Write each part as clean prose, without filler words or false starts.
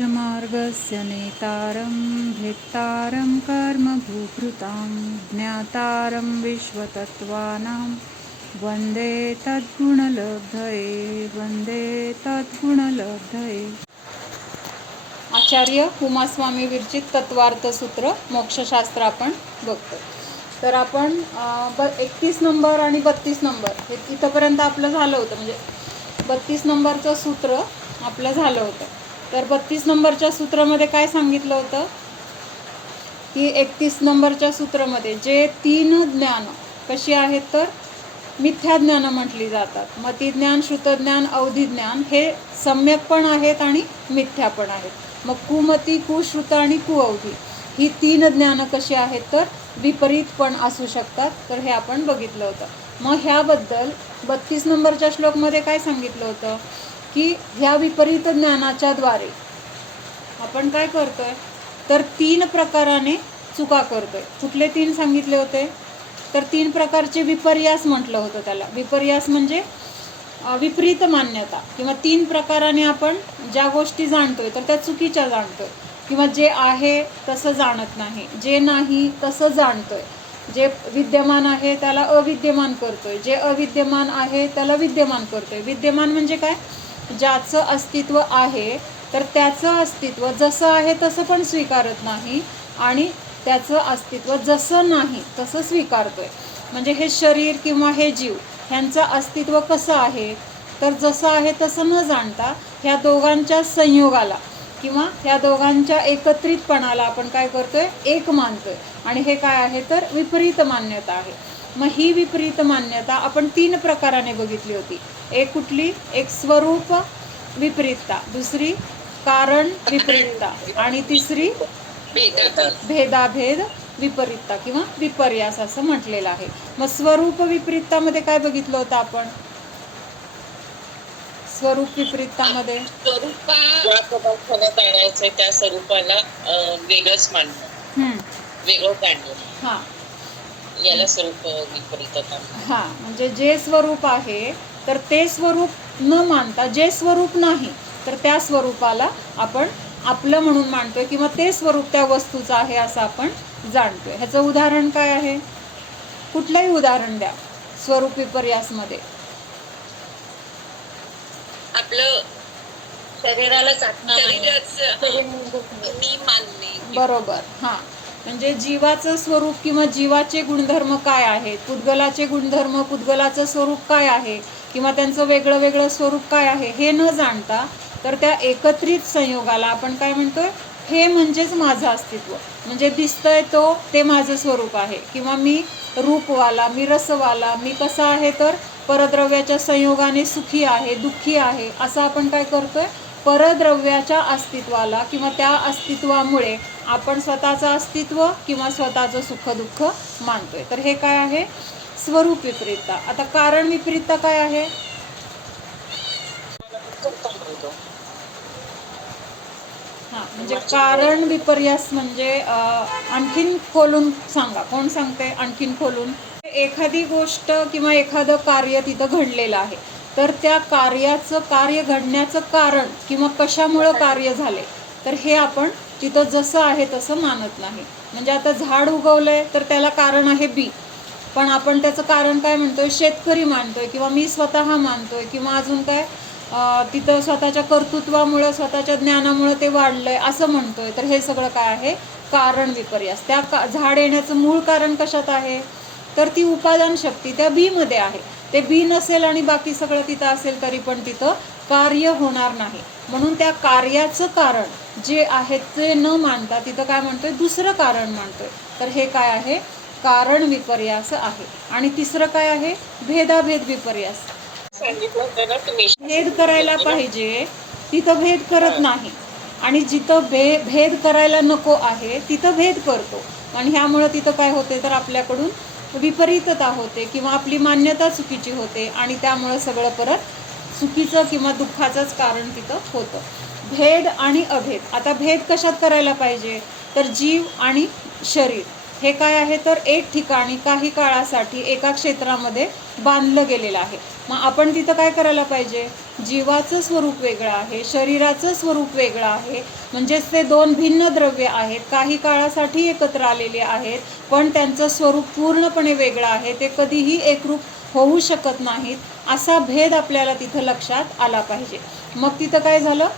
मोक्षमार्गस्य नेतारं भेत्तारं कर्मभूभृतां ज्ञातारं विश्वतत्त्वानां वन्दे तद्गुणलब्धये. आचार्य उमास्वामी विरचित तत्वार्थ सूत्र मोक्षशास्त्र आपण बघतो. तर आपण 31 नंबर आणि 32 नंबर हे इथंपर्यंत आपलं झालं होतं. म्हणजे 32 नंबरचं सूत्र आपलं झालं होतं. तर 32 नंबरच्या सूत्रामध्ये काय सांगितलं होतं की 31 नंबरच्या सूत्रामध्ये जे 3 ज्ञान कशी आहेत तर मिथ्या ज्ञान म्हटली जातात. मतिज्ञान, श्रुतज्ञान, अवधिज्ञान हे सम्यक पण आहेत आणि मिथ्या पण आहेत. मग कुमती, कुश्रुत आणि कुअवधी ही 3 ज्ञानं कशी आहेत तर विपरीत पण असू शकतात. तर हे आपण बघितलं होतं. मग ह्याबद्दल 32 नंबरच्या श्लोकमध्ये काय सांगितलं होतं की ह्या विपरीत ज्ञानाच्या द्वारे आपण काय करतोय तर 3 प्रकाराने चुका करतोय. कुठले 3 सांगितले होते तर 3 प्रकारचे विपर्यास म्हटलं होतं त्याला. विपर्यास म्हणजे विपरीत मान्यता किंवा 3 प्रकाराने आपण ज्या गोष्टी जाणतोय तर त्या चुकीच्या जाणतोय किंवा जे आहे तसं जाणत नाही, जे नाही तसं जाणतोय, जे विद्यमान आहे त्याला अविद्यमान करतोय, जे अविद्यमान आहे त्याला विद्यमान करतोय. विद्यमान म्हणजे काय, ज्याचं अस्तित्व आहे तर त्याचं अस्तित्व जसं आहे तसं पण स्वीकारत नाही आणि त्याचं अस्तित्व जसं नाही तसं स्वीकारतोय. म्हणजे हे शरीर किंवा हे जीव ह्यांचं अस्तित्व कसं आहे तर जसं आहे तसं न जाणता ह्या दोघांच्या संयोगाला किंवा ह्या दोघांच्या एकत्रितपणाला आपण काय करतोय एक मानतोय आणि हे काय आहे तर विपरीत मान्यता आहे. मग ही विपरीत मान्यता आपण 3 प्रकाराने बघितली होती. एक कुठली, एक स्वरूप विपरीतता, दुसरी कारण विपरीतता आणि तिसरी भेदाभेद विपरीतता किंवा विपर्यास असं म्हटलेलं आहे. मग स्वरूप विपरीततामध्ये काय बघितलं होतं आपण? स्वरूप विपरीततामध्ये ज्या पदार्थाला जाणायचंय त्या स्वरूपाला वेगळंच मानणं, वेगळं जाणणं, हा याला स्वरूप विपरीतता. हा म्हणजे जे स्वरूप आहे तर ते स्वरूप न मानता जे स्वरूप नाही तर त्या स्वरूपाला आपण आपलं म्हणून मानतोय किंवा ते स्वरूप त्या वस्तूचं आहे असं आपण जाणतोय. ह्याचं उदाहरण काय आहे? कुठलंही उदाहरण द्या स्वरूप विपर्यासमध्ये. आपलं शरीराला मी मानणे. बरोबर. हा म्हणजे जीवाचं स्वरूप किंवा जीवाचे गुणधर्म काय आहेत, पुद्गलाचे गुणधर्म, पुद्गलाचं स्वरूप काय आहे किंवा त्यांचं वेगळं वेगळं स्वरूप काय आहे हे न जाणता तर त्या एकत्रित संयोगाला आपण काय म्हणतोय, हे म्हणजेच माझं अस्तित्व. म्हणजे दिसतंय तो ते माझं स्वरूप आहे किंवा मी रूपवाला, मी रसवाला, मी कसा आहे तर परद्रव्याच्या संयोगाने सुखी आहे, दुःखी आहे असं आपण काय करतोय परद्रव्याच्या अस्तित्वाला किंवा त्या अस्तित्वामुळे आपण स्वतःचं अस्तित्व किंवा स्वतःचं सुख दुःख मानतोय. तर हे काय आहे स्वरूप विपरीतता. आता कारण विपरीतता काय आहे? हा म्हणजे कारण विपर्यास म्हणजे आणखीन खोलून सांगा. कोण सांगते आणखीन खोलून? एखादी गोष्ट किंवा एखादं कार्य तिथं घडलेलं आहे तर त्या कार्याचं कार्य घडण्याचं कारण किंवा कशामुळं कार्य झाले तर हे आपण तिथं जसं आहे तसं मानत नाही. म्हणजे आता झाड उगवलंय तर त्याला कारण आहे बी, पण आपण त्याचं कारण काय म्हणतोय, शेतकरी मानतोय किंवा मी स्वतः मानतोय किंवा अजून काय तिथं स्वतःच्या कर्तृत्वामुळं स्वतःच्या ज्ञानामुळं ते वाढलंय असं म्हणतोय. तर हे सगळं काय आहे कारण विपर्यास. त्या झाड येण्याचं मूळ कारण कशात आहे तर ती उपादान शक्ती त्या बीमध्ये आहे. ते बी नसेल आणि बाकी सगळं तिथं असेल तरी पण तिथं कार्य होणार नाही. म्हणून त्या कार्याचं कारण जे आहे ते न मानता तिथं काय म्हणतोय दुसरं कारण मानतोय. तर हे काय आहे कारण विपर्यास आहे. आणि तिसरं काय आहे भेदाभेद विपर्यास. भेद करायला पाहिजे तिथं भेद करत नाही आणि जिथं भेद करायला नको आहे तिथं भेद करतो आणि ह्यामुळं तिथं काय होते तर आपल्याकडून विपरीतता होते किंवा आपली मान्यता चुकीची होते आणि त्यामुळं सगळं परत चुकीचं किंवा दुःखाचंच कारण तिथं होतं. भेद आणि अभेद. आता भेद कशात करायला पाहिजे तर जीव आणि शरीर हे काय आहे तर एक ठिकाणी काही काळासाठी एका क्षेत्रामध्ये बांधलं गेलेलं आहे. मग आपण तिथं काय करायला पाहिजे, जीवाचं स्वरूप वेगळं आहे, शरीराचं स्वरूप वेगळं आहे, म्हणजेच ते दोन भिन्न द्रव्य आहेत, काही काळासाठी एकत्र आलेले आहेत, पण त्यांचं स्वरूप पूर्णपणे वेगळं आहे, ते कधीही एकरूप होऊ शकत नाहीत, असा भेद आपल्याला तिथं लक्षात आला पाहिजे. मग तिथं काय झालं,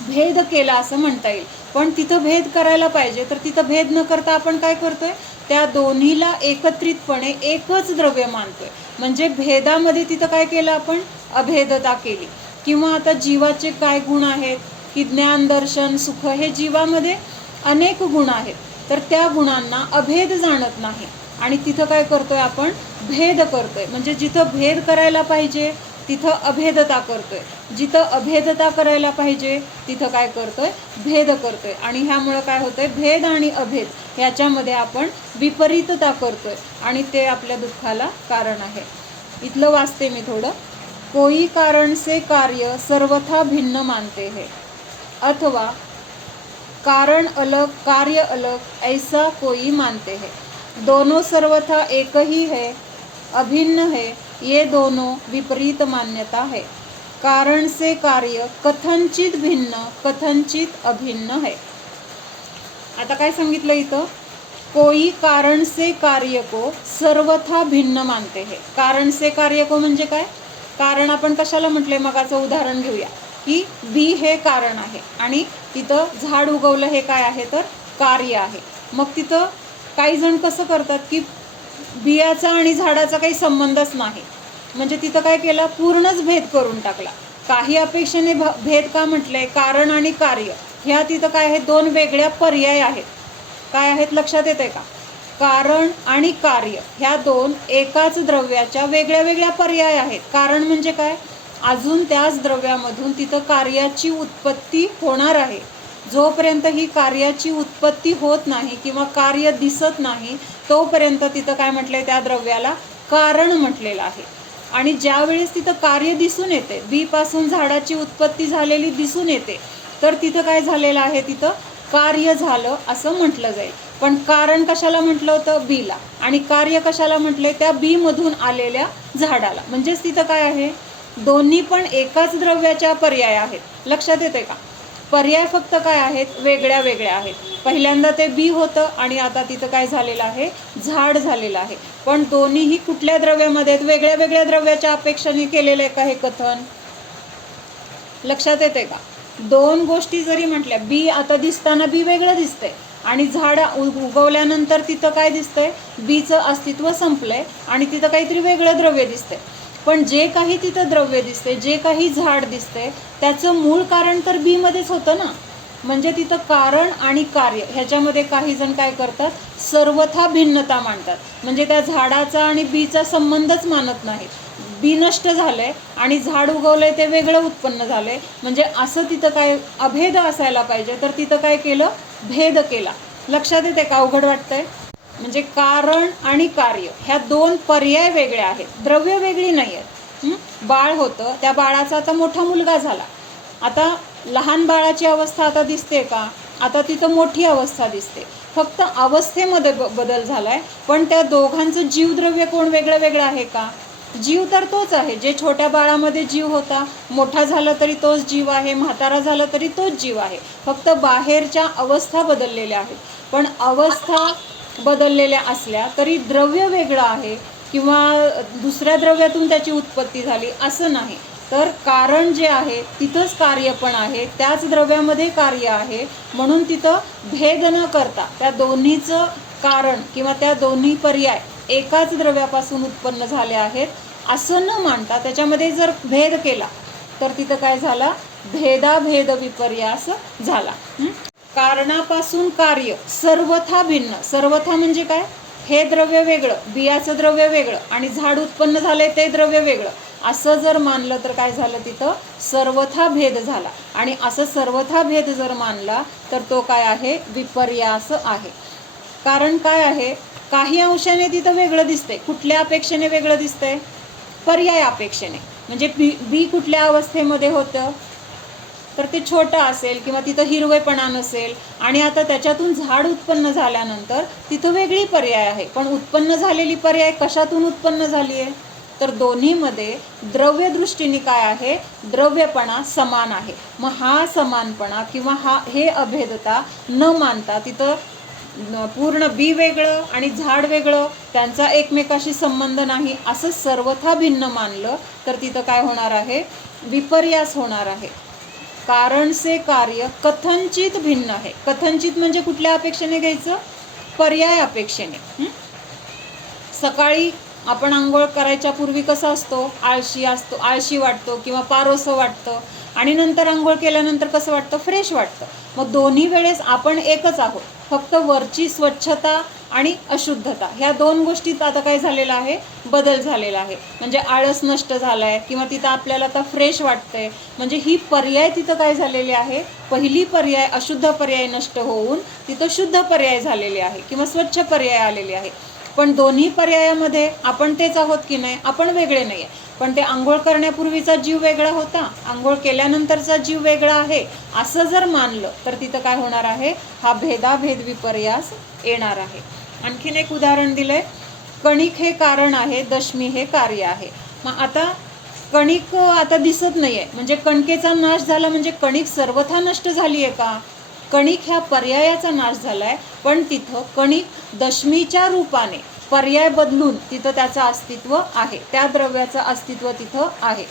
भेद केला असं म्हणता येईल. पण तिथं भेद करायला पाहिजे, तर तिथं भेद न करता आपण काय करतोय, त्या दोन्हीला एकत्रितपणे एकच द्रव्य मानतोय. म्हणजे भेदामध्ये तिथं काय केलं आपण, अभेदता केली. किंवा आता जीवाचे काय गुण आहेत की ज्ञान, दर्शन, सुख, हे जीवामध्ये अनेक गुण आहेत, तर त्या गुणांना अभेद जाणत नाही आणि तिथं काय करतोय आपण, भेद करतोय. म्हणजे जिथं भेद करायला पाहिजे तिथं अभेदता करतोय, जिथं अभेदता करायला पाहिजे तिथं काय करतोय, भेद करतोय. आणि ह्यामुळं काय होतंय, भेद आणि अभेद ह्याच्यामध्ये आपण विपरीतता करतोय आणि ते आपल्या दुःखाला कारण आहे. इथलं वाचते मी थोडं. कोई कारण से कार्य सर्वथा भिन्न मानते हैं, अथवा कारण अलग कार्य अलग ऐसा कोई मानते हैं. दोनों सर्वथा एक ही है, अभिन्न है, ये दोनों विपरीत मान्यता है. कारण से कार्य कथनचित भिन्न कथनचित अभिन्न है. आता काय सांगितलं इथं, कोई कारण से कार्य को सर्वथा भिन्न मानते हैं. कारण से कार्य को म्हणजे काय, कारण आपण कशाला म्हटले, मगाचं उदाहरण घेऊया की बी हे कारण आहे आणि तिथं झाड उगवलं हे काय आहे तर कार्य आहे. मग तिथं काही जण कसं करतात की बियाचा आणि झाडाचा काही संबंधच नाही, म्हणजे तिथं काय केलं, पूर्णच भेद करून टाकला. काही अपेक्षेने भेद का म्हटलंय, कारण आणि कार्य ह्या तिथं काय आहे, दोन वेगळ्या पर्याय आहेत. काय आहेत लक्षात येते का, कारण आणि कार्य ह्या दोन एकाच द्रव्याच्या वेगळ्या वेगळ्या पर्याय आहेत. कारण म्हणजे काय, अजून त्याच द्रव्यामधून तिथं कार्याची उत्पत्ती होणार आहे. जोपर्यंत ही कार्याची उत्पत्ती होत नाही किंवा कार्य दिसत नाही तोपर्यंत तिथं काय म्हटलंय, त्या द्रव्याला कारण म्हटलेलं आहे. आणि ज्या वेळेस तिथं कार्य दिसून येते, बी पासून झाडाची उत्पत्ती झालेली दिसून येते, तर तिथं काय झालेलं आहे, तिथं कार्य झालं असं म्हटलं जाईल. पण कारण कशाला म्हटलं होतं, बीला, आणि कार्य कशाला म्हटले, त्या बी मधून आलेल्या झाडाला. म्हणजेच तिथं काय आहे, दोन्ही पण एकाच द्रव्याच्या पर्याय आहेत. लक्षात येते का, पर्याय फक्त काय आहेत, वेगळ्या वेगळ्या आहेत. पहिल्यांदा ते बी होतं आणि आता तिथं काय झालेलं आहे, झाड झालेलं आहे. पण दोन्हीही कुठल्या द्रव्यामध्ये आहेत, वेगळ्या वेगळ्या द्रव्याच्या अपेक्षेने केलेलं आहे का हे कथन. लक्षात येते का, दोन गोष्टी जरी म्हटल्या, बी आता दिसताना बी वेगळं दिसतंय आणि झाड उगवल्यानंतर तिथं काय दिसतंय, बीचं अस्तित्व संपलंय आणि तिथं काहीतरी वेगळं द्रव्य दिसतंय. पण जे काही तिथं द्रव्य दिसते, जे काही झाड दिसते, त्याचं मूळ कारण तर बी मध्येच होतं ना. म्हणजे तिथं कारण आणि कार्य ह्याच्यामध्ये काही जण काय करतात, सर्वथा भिन्नता मांडतात. म्हणजे त्या झाडाचा आणि बीचा संबंधच मानत नाहीत. बी नष्ट झालंय आणि झाड उगवलंय, ते वेगळं उत्पन्न झालंय. म्हणजे असं तिथं काय अभेद असायला पाहिजे, तर तिथं काय केलं, भेद केला. लक्षात येते का, अवघड वाटतंय. म्हणजे कारण आणि कार्य ह्या दोन पर्याय वेगळे आहेत, द्रव्य वेगळी नाही आहेत. बाळ होतं, त्या बाळाचा आता मोठा मुलगा झाला. आता लहान बाळाची अवस्था आता दिसते का, आता तिथं मोठी अवस्था दिसते. फक्त अवस्थेमध्ये बदल झालाय, पण त्या दोघांचं जीवद्रव्य कोण वेगळं वेगळं आहे का, जीव तर तोच आहे. जे छोट्या बाळामध्ये जीव होता, मोठा झाला तरी तोच जीव आहे, म्हातारा झाला तरी तोच जीव आहे. फक्त बाहेरच्या अवस्था बदललेल्या आहेत. पण अवस्था बदललेल्या असल्या तरी द्रव्य वेगळं आहे किंवा दुसऱ्या द्रव्यातून त्याची उत्पत्ती झाली असं नाही. तर कारण जे आहे तिथंच कार्य पण आहे, त्याच द्रव्यामध्ये कार्य आहे. म्हणून तिथं भेद न करता त्या दोन्हीचं कारण किंवा त्या दोन्ही पर्याय एकाच द्रव्यापासून उत्पन्न झाले आहेत असं न मानता त्याच्यामध्ये जर भेद केला तर तिथं काय झाला, भेदाभेद विपर्यास झाला. कारणापासून कार्य सर्वथा भिन्न. सर्वथा म्हणजे काय, हे द्रव्य वेगळं, बियाचं द्रव्य वेगळं आणि झाड उत्पन्न झालंय ते द्रव्य वेगळं, असं जर मानलं तर काय झालं, तिथं सर्वथा भेद झाला. आणि असं सर्वथा भेद जर मानला तर तो काय आहे, विपर्यास आहे. कारण काय आहे, काही अंशाने तिथं वेगळं दिसतंय. कुठल्या अपेक्षेने वेगळं दिसतंय, पर्याय अपेक्षेने. म्हणजे बी कुठल्या अवस्थेमध्ये होतं, तर ते छोटं असेल किंवा तिथं हिरवेपणा नसेल आणि आता त्याच्यातून झाड उत्पन्न झाल्यानंतर तिथं वेगळी पर्याय आहे. पण उत्पन्न झालेली पर्याय कशातून उत्पन्न झाली आहे? तर दोन्हीमध्ये द्रव्यदृष्टीने काय आहे? द्रव्यपणा समान आहे. मग हा समानपणा किंवा हे अभेदता न मानता तिथं पूर्ण बी वेगळं आणि झाड वेगळं, त्यांचा एकमेकाशी संबंध नाही असं सर्वथा भिन्न मानलं तर तिथं काय होणार आहे? विपर्यास होणार आहे. कारण से कार्य कथनचित भिन्न आहे. कथनचित म्हणजे कुठल्या अपेक्षेने घ्यायचं? पर्याय अपेक्षेने. सकाळी आपण आंघोळ करायच्या पूर्वी कसं असतो? आळशी वाटतो किंवा पारोसं वाटतं आणि नंतर आंघोळ केल्यानंतर कसं वाटतं? फ्रेश वाटतं. मग दोन्ही वेळेस आपण एकच आहोत, फक्त वरची स्वच्छता आणि अशुद्धता ह्या दोन गोष्टीत आता काय झालेलं आहे? बदल झालेला आहे. म्हणजे आळस नष्ट झाला आहे किंवा तिथं आपल्याला आता फ्रेश वाटतंय. म्हणजे ही पर्याय तिथं काय झालेली आहे? पहिली पर्याय अशुद्ध पर्याय नष्ट होऊन तिथं शुद्ध पर्याय झालेले आहे किंवा स्वच्छ पर्याय आलेले आहे. पण दोन्ही पर्यायामध्ये आपण तेच आहोत की नाही? आपण वेगळे नाही आहे. पण ते आंघोळ करण्यापूर्वीचा जीव वेगळा होता, आंघोळ केल्यानंतरचा जीव वेगळा आहे असं जर मानलं तर तिथं काय होणार आहे? हा भेदाभेद विपर्यास येणार आहे. आणखीन एक उदाहरण दिलंय. कणिक हे कारण आहे, दशमी हे कार्य आहे. मग आता कणिक आता दिसत नाहीये, म्हणजे कणकेचा नाश झाला म्हणजे कणिक सर्वथा नष्ट झाली आहे का? कणिक ह्या पर्यायाचा नाश झालाय, पण तिथं कणिक दशमीच्या रूपाने पर्याय बदलून तिथं त्याचं अस्तित्व आहे, त्या द्रव्याचं अस्तित्व तिथं आहे.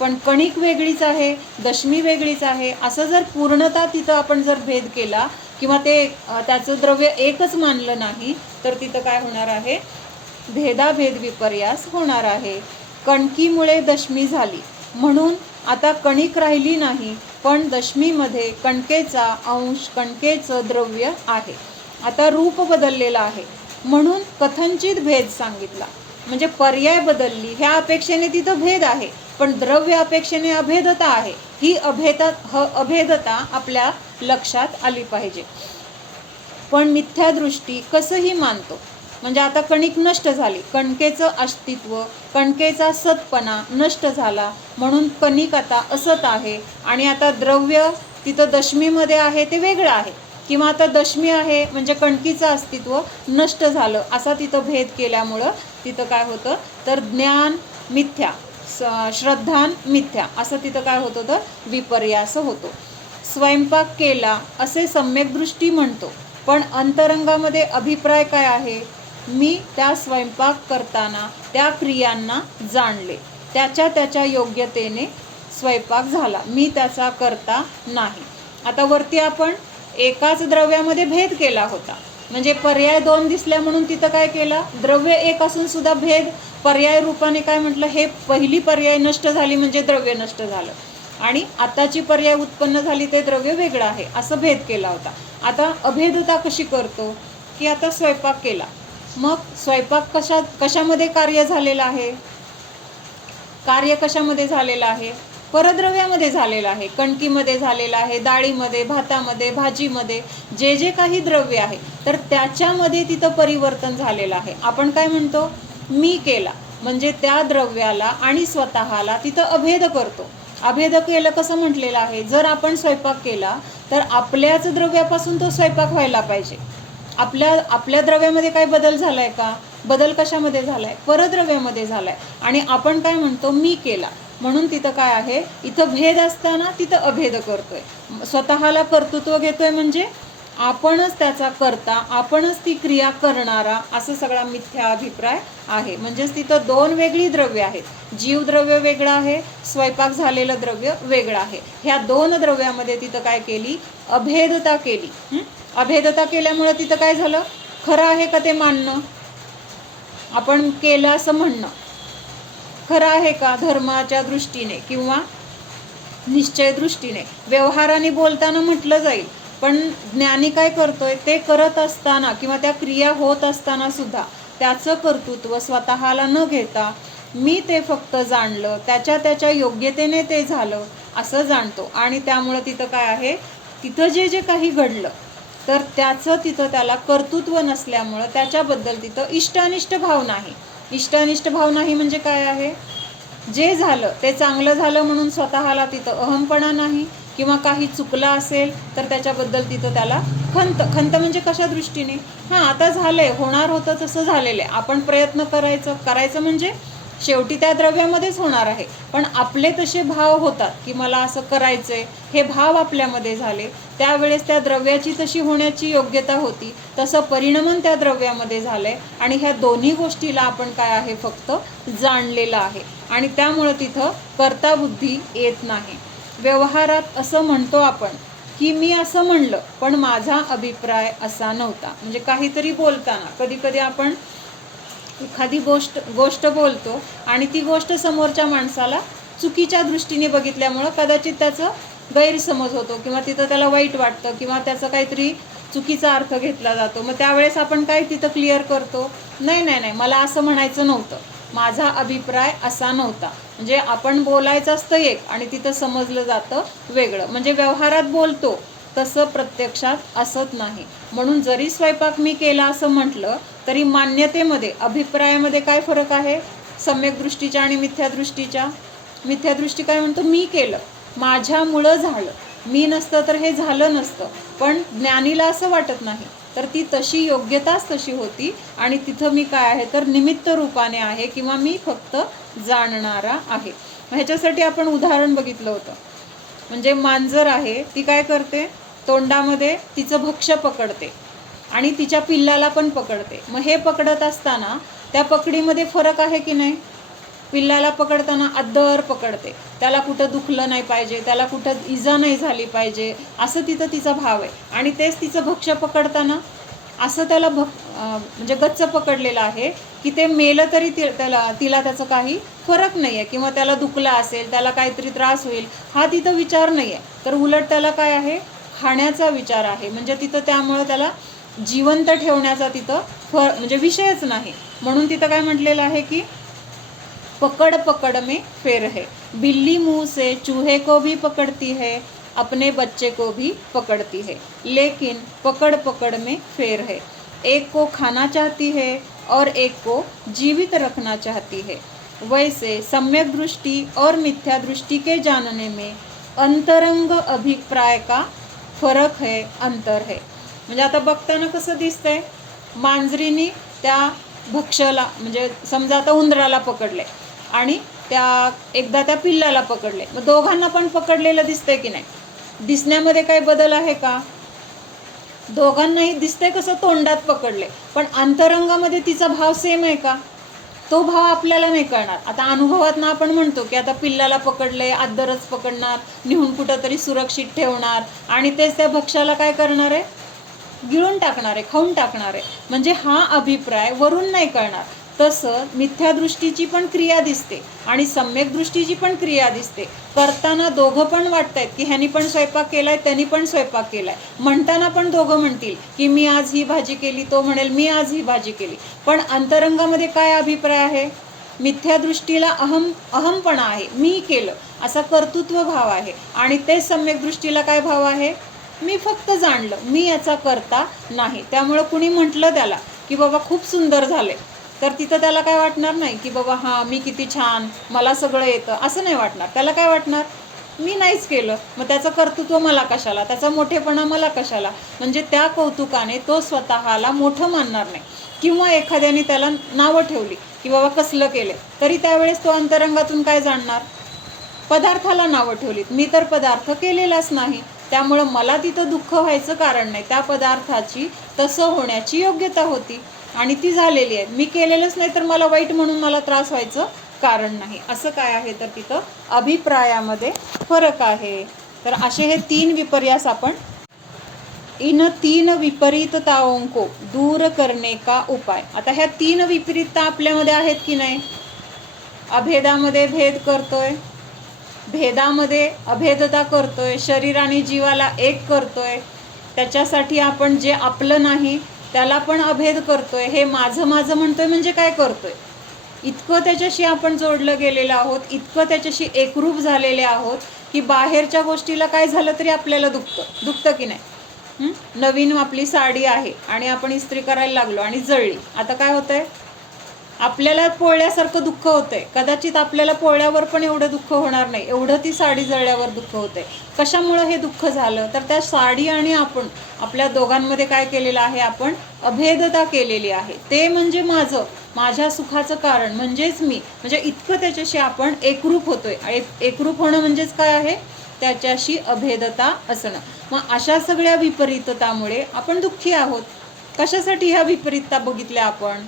पण कणिक वेगळीच आहे, दशमी वेगळीच आहे असं जर पूर्णतः तिथं आपण जर भेद केला किंवा त्याचं द्रव्य एकच मानलं नाही तर तिथं काय होणार आहे? भेदाभेद विपर्यास होणार आहे. कणकीमुळे दशमी झाली म्हणून आता कणिक राहिली नाही, पण दशमीमध्ये कणकेचा अंश, कणकेचं द्रव्य आहे. आता रूप बदललेलं आहे म्हणून कथनचित भेद सांगितला. म्हणजे पर्याय बदलली, ह्या अपेक्षेने तिथं भेद आहे, पण द्रव्य अपेक्षेने अभेदता आहे. ही अभेदता आपल्या लक्षात आली पाहिजे. पण मिथ्यादृष्टी कसंही मानतो. म्हणजे आता कणिक नष्ट झाली, कणकेचं अस्तित्व, कणकेचा सतपणा नष्ट झाला म्हणून कणिक आता असत आहे आणि आता द्रव्य तिथं दशमीमध्ये आहे ते वेगळं आहे, किंवा आता दशमी आहे म्हणजे कणकीचं अस्तित्व नष्ट झालं असा तिथं भेद केल्यामुळं तिथं काय होतं? तर ज्ञान मिथ्या, श्रद्धान मिथ्या असं तिथं काय होतं? तर विपर्यास होतो. स्वयंपाक केला असे सम्यक दृष्टी म्हणतो, पण अंतरंगामध्ये अभिप्राय काय आहे? मी त्या स्वयंपाक करताना त्या क्रियांना जाणले, त्याच्या योग्यतेने स्वयंपाक झाला, मी त्याचा करता नाही. आता वरती आपण एकाच द्रव्यामध्ये भेद केला होता, म्हणजे पर्याय दोन दिसल्या म्हणून तिथं काय केला? द्रव्य एक असून सुद्धा भेद पर्याय रूपाने काय म्हटलं? हे पहिली पर्याय नष्ट झाली म्हणजे द्रव्य नष्ट झालं आणि आताची पर्याय उत्पन्न झाली ते द्रव्य वेगळं आहे असं भेद केला होता. आता अभेदता कशी करतो? की आता स्वयंपाक केला, मग स्वयंपाक कशामध्ये कार्य झालेलं आहे? कार्य कशामध्ये झालेलं आहे? परद्रव्यामध्ये झालेलं आहे, कणकीमध्ये झालेलं आहे, डाळीमध्ये, भातामध्ये, भाजीमध्ये, जे काही द्रव्य आहे तर त्याच्यामध्ये तिथं परिवर्तन झालेलं आहे. आपण काय म्हणतो? मी केला म्हणजे त्या द्रव्याला आणि स्वतःला तिथं अभेद करतो. अभेद केलं कसं म्हटलेलं आहे? जर आपण स्वयंपाक केला तर आपल्याच द्रव्यापासून तो स्वयंपाक व्हायला पाहिजे. आपल्या द्रव्यामध्ये काय बदल झालाय का? बदल कशामध्ये झालाय? परद्रव्यामध्ये झालाय. आणि आपण काय म्हणतो? मी केला म्हणून तिथं काय आहे? इथं भेद असताना तिथं अभेद करतोय, स्वतःला कर्तृत्व घेतोय, म्हणजे आपणच त्याचा करता, आपणच ती क्रिया करणारा, असं सगळा मिथ्या अभिप्राय आहे. म्हणजेच तिथं दोन वेगळी द्रव्य आहेत, जीव द्रव्य वेगळं आहे, स्वयंपाक झालेलं द्रव्य वेगळं आहे. ह्या दोन द्रव्यामध्ये तिथं काय केली? अभेदता केली. अभेदता केल्यामुळे तिथं काय झालं? खरं आहे का ते मानणं? आपण केलं असं म्हणणं खरं आहे का? धर्माच्या दृष्टीने किंवा निश्चय दृष्टीने व्यवहाराने बोलताना म्हटलं जाईल, पण ज्ञानी काय करतोय? ते करत असताना किंवा त्या क्रिया होत असताना सुद्धा त्याचं कर्तृत्व स्वतःला न घेता मी ते फक्त जाणलं, त्याच्या योग्यतेने ते झालं असं जाणतो. आणि त्यामुळं तिथं काय आहे? तिथं जे काही घडलं तर त्याचं तिथं त्याला कर्तृत्व नसल्यामुळं त्याच्याबद्दल तिथं इष्टानिष्ट भाव नाही. इष्टानिष्ट भाव नाही म्हणजे काय आहे? जे झालं ते चांगलं झालं म्हणून स्वतःला तिथं अहमपणा नाही, किंवा काही चुकलं असेल तर त्याच्याबद्दल तिथं त्याला खंत म्हणजे कशा दृष्टीने, हां आता झालंय, होणार होतं तसं झालेलं आहे, आपण प्रयत्न करायचं म्हणजे शेवटी त्या द्रव्यामध्येच होणार आहे, पण आपले तसे भाव होतात की मला असं करायचंय, हे भाव आपल्यामध्ये झाले, त्यावेळेस त्या द्रव्याची तशी होण्याची योग्यता होती, तसं परिणमन त्या द्रव्यामध्ये झालंय आणि ह्या दोन्ही गोष्टीला आपण काय आहे फक्त जाणलेलं आहे आणि त्यामुळं तिथं कर्ताबुद्धी येत नाही. व्यवहारात असं म्हणतो आपण की मी असं म्हणलं पण माझा अभिप्राय असा नव्हता, म्हणजे काहीतरी बोलताना कधी कधी आपण एखादी गोष्ट बोलतो आणि ती गोष्ट समोरच्या माणसाला चुकीच्या दृष्टीने बघितल्यामुळं कदाचित त्याचं गैरसमज होतो किंवा तिथं त्याला वाईट वाटतं किंवा त्याचा काहीतरी चुकीचा अर्थ घेतला जातो. मग त्यावेळेस आपण काय तिथं क्लिअर करतो, नाही मला असं म्हणायचं नव्हतं, माझा अभिप्राय असा नव्हता. म्हणजे आपण बोलायचं असतं एक आणि तिथं समजलं जातं वेगळं. म्हणजे व्यवहारात बोलतो तसं प्रत्यक्षात असत नाही. म्हणून जरी स्वयंपाक मी केला असं म्हटलं तरी मान्यतेमध्ये अभिप्रायामध्ये काय फरक आहे, सम्यक दृष्टीच्या आणि मिथ्यादृष्टीच्या. मिथ्यादृष्टी काय म्हणतो, मी केलं, माझ्यामुळं झालं, मी नसतं तर हे झालं नसतं. पण ज्ञानीला असं वाटत नाही, तर ती तशी योग्यताच तशी होती आणि तिथं मी काय आहे तर निमित्त रूपाने आहे किंवा मी फक्त जाणणारा आहे. ह्याच्यासाठी आपण उदाहरण बघितलं होतं. म्हणजे मांजर आहे, ती काय करते, तोंडामध्ये तिचं भक्ष्य पकडते आणि तिच्या पिल्लाला पण पकडते. मग हे पकडत असताना त्या पकडीमध्ये फरक आहे की नाही. पिल्लाला पकडताना अद्दर पकडते, त्याला कुठं दुखलं नाही पाहिजे, त्याला कुठं इजा नाही झाली पाहिजे, असं तिथं तिचा भाव आहे. आणि तेच तिचं भक्ष्य पकडताना असं त्याला म्हणजे गच्च पकडलेलं आहे की ते मेलं तरी तिला त्याचं काही फरक नाही आहे किंवा त्याला दुखलं असेल, त्याला काहीतरी त्रास होईल, हा तिथं विचार नाही आहे. तर उलट त्याला काय आहे, खाण्याचा विचार आहे. म्हणजे तिथं त्यामुळं त्याला जिवंत ठेवण्याचा तिथं म्हणजे विषयच नाही. म्हणून तिथं काय म्हटलेलं आहे की पकड़ पकड़ में फेर है, बिल्ली मुंह से चूहे को भी पकड़ती है, अपने बच्चे को भी पकड़ती है, लेकिन पकड़ पकड़ में फेर है, एक को खाना चाहती है और एक को जीवित रखना चाहती है. वैसे सम्यक दृष्टि और मिथ्या दृष्टि के जानने में अंतरंग अभिप्राय का फरक है, अंतर है. म्हणजे आता बघताना कसं दिसतंय, मांजरीने त्या भक्ष्याला म्हणजे समजा आता उंदराला पकडले आणि एकदा त्या पिल्लाला पकडले, मग दोघांना पण पकडलेलं दिसतंय की नाही. दिसण्यामध्ये काय बदल आहे का, दोघांनाही दिसतंय कसं तोंडात पकडले, पण अंतरंगामध्ये तिचा भाव सेम आहे का, तो भाव आपल्याला नाही कळणार. आता अनुभवातनं आपण म्हणतो की आता पिल्लाला पकडले, अद्दरच पकडणार, निहून कुठं तरी सुरक्षित ठेवणार आणि तेच त्या भक्ष्याला काय करणार आहे, गिळून टाकणार आहे, खाऊन टाकणार आहे. म्हणजे हा अभिप्राय वरून नाही कळणार. तसं मिथ्यादृष्टीची पण क्रिया दिसते आणि सम्यक दृष्टीची पण क्रिया दिसते. करताना दोघं पण वाटतायत की ह्यानी पण स्वयंपाक केलाय, त्यांनी पण स्वयंपाक केलाय, म्हणताना पण दोघं म्हणतील की मी आज ही भाजी केली, तो म्हणेल मी आज ही भाजी केली. पण अंतरंगामध्ये काय अभिप्राय आहे, मिथ्यादृष्टीला अहमपणा आहे, मी केलं असा कर्तृत्व भाव आहे आणि तेच सम्यक दृष्टीला काय भाव आहे, मी फक्त जाणलं, मी याचा करता नाही. त्यामुळं कुणी म्हटलं त्याला की बाबा खूप सुंदर झाले, तर तिथं त्याला काय वाटणार नाही की बाबा हां मी किती छान, मला सगळं येतं, असं नाही वाटणार. त्याला काय वाटणार, मी नाहीच केलं, मग त्याचं कर्तृत्व मला कशाला, त्याचा मोठेपणा मला कशाला. म्हणजे त्या कौतुकाने तो स्वतःला मोठं मानणार नाही. किंवा एखाद्याने त्याला नावं ठेवली की बाबा कसलं केलं, तरी त्यावेळेस तो अंतरंगातून काय जाणणार, पदार्थाला नावं ठेवलीत, मी तर पदार्थ केलेलाच नाही, त्यामुळं मला तिथं दुःख व्हायचं कारण नाही. त्या पदार्थाची तसं होण्याची योग्यता होती आणि ती झालेली आहे, मी केलेलंच नाही तर मला वाईट म्हणून मला त्रास व्हायचं कारण नाही. असं काय आहे तर तिथं अभिप्रायामध्ये फरक आहे. तर असे हे 3 विपर्यास आपण, इन 3 विपरीतताओं को दूर करने का उपाय. आता ह्या 3 विपरीतता आपल्यामध्ये आहेत की नाही. अभेदामध्ये भेद करतोय, भेदामध्ये अभेदता करतोय, शरीर आणि जीवाला एक करतोय, त्याच्यासाठी आपण जे आपलं नाही त्याला पण अभेद करतोय. हे माझं माझं म्हणतोय म्हणजे काय करतोय, इतकं त्याच्याशी आपण जोडलं गेलेलं आहोत, इतकं त्याच्याशी एकरूप झालेले आहोत की बाहेरच्या गोष्टीला काय झालं तरी आपल्याला दुखतं की नाही. नवीन आपली साडी आहे आणि आपण इस्त्री करायला लागलो आणि जळली, आता काय होतंय, आपल्याला पोळल्यासारखं दुःख होतंय, कदाचित आपल्याला पोळल्यावर पण एवढं दुःख होणार नाही, एवढं ती साडी जळल्यावर दुःख होतंय. कशामुळं हे दुःख झालं? तर त्या साडी आणि आपण, आपल्या दोघांमध्ये काय केलेलं आहे? आपण अभेदता केलेली आहे. ते म्हणजे माझ्या सुखाचं कारण म्हणजेच मी, म्हणजे इतकं त्याच्याशी आपण एकरूप होतोय. एकरूप होणं म्हणजेच काय आहे? त्याच्याशी अभेदता असणं. मग अशा सगळ्या विपरीततामुळे आपण दुःखी आहोत. कशासाठी ह्या विपरीतता बघितल्या आपण?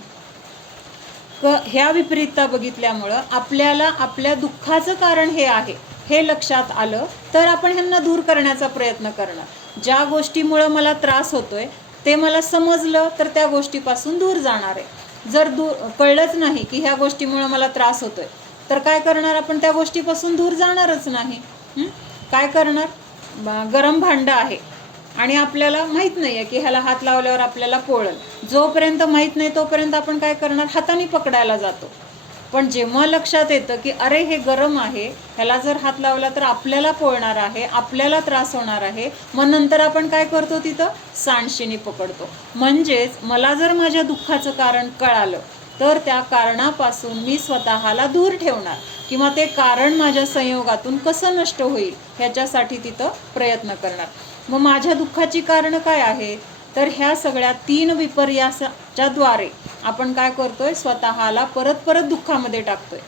ह्या विपरीतता बघितल्यामुळं आपल्याला आपल्या दुःखाचं कारण हे आहे हे लक्षात आलं तर आपण ह्यांना दूर करण्याचा प्रयत्न करणार. ज्या गोष्टीमुळं मला त्रास होतोय ते मला समजलं तर त्या गोष्टीपासून दूर जाणार आहे. जर कळलंच नाही की ह्या गोष्टीमुळं मला त्रास होतोय तर काय करणार? आपण त्या गोष्टीपासून दूर जाणारच नाही. काय करणार? गरम भांडं आहे आणि आपल्याला माहीत नाही आहे की ह्याला हात लावल्यावर आपल्याला पोळेल. जोपर्यंत माहीत नाही तोपर्यंत आपण काय करणार? हाताने पकडायला जातो. पण जेव्हा लक्षात येतं की अरे हे गरम आहे, ह्याला जर हात लावला तर आपल्याला पोळणार आहे, आपल्याला त्रास होणार आहे, मग नंतर आपण काय करतो? तिथं सांडशीने पकडतो. म्हणजेच मला जर माझ्या दुःखाचं कारण कळालं तर त्या कारणापासून मी स्वतःला दूर ठेवणार किंवा ते कारण माझ्या संयोगातून कसं नष्ट होईल ह्याच्यासाठी तिथं प्रयत्न करणार. मग माझ्या दुःखाची कारणं काय आहेत? तर ह्या सगळ्या 3 विपर्यासाच्या द्वारे आपण काय करतोय? स्वतःला परत परत दुःखामध्ये टाकतोय.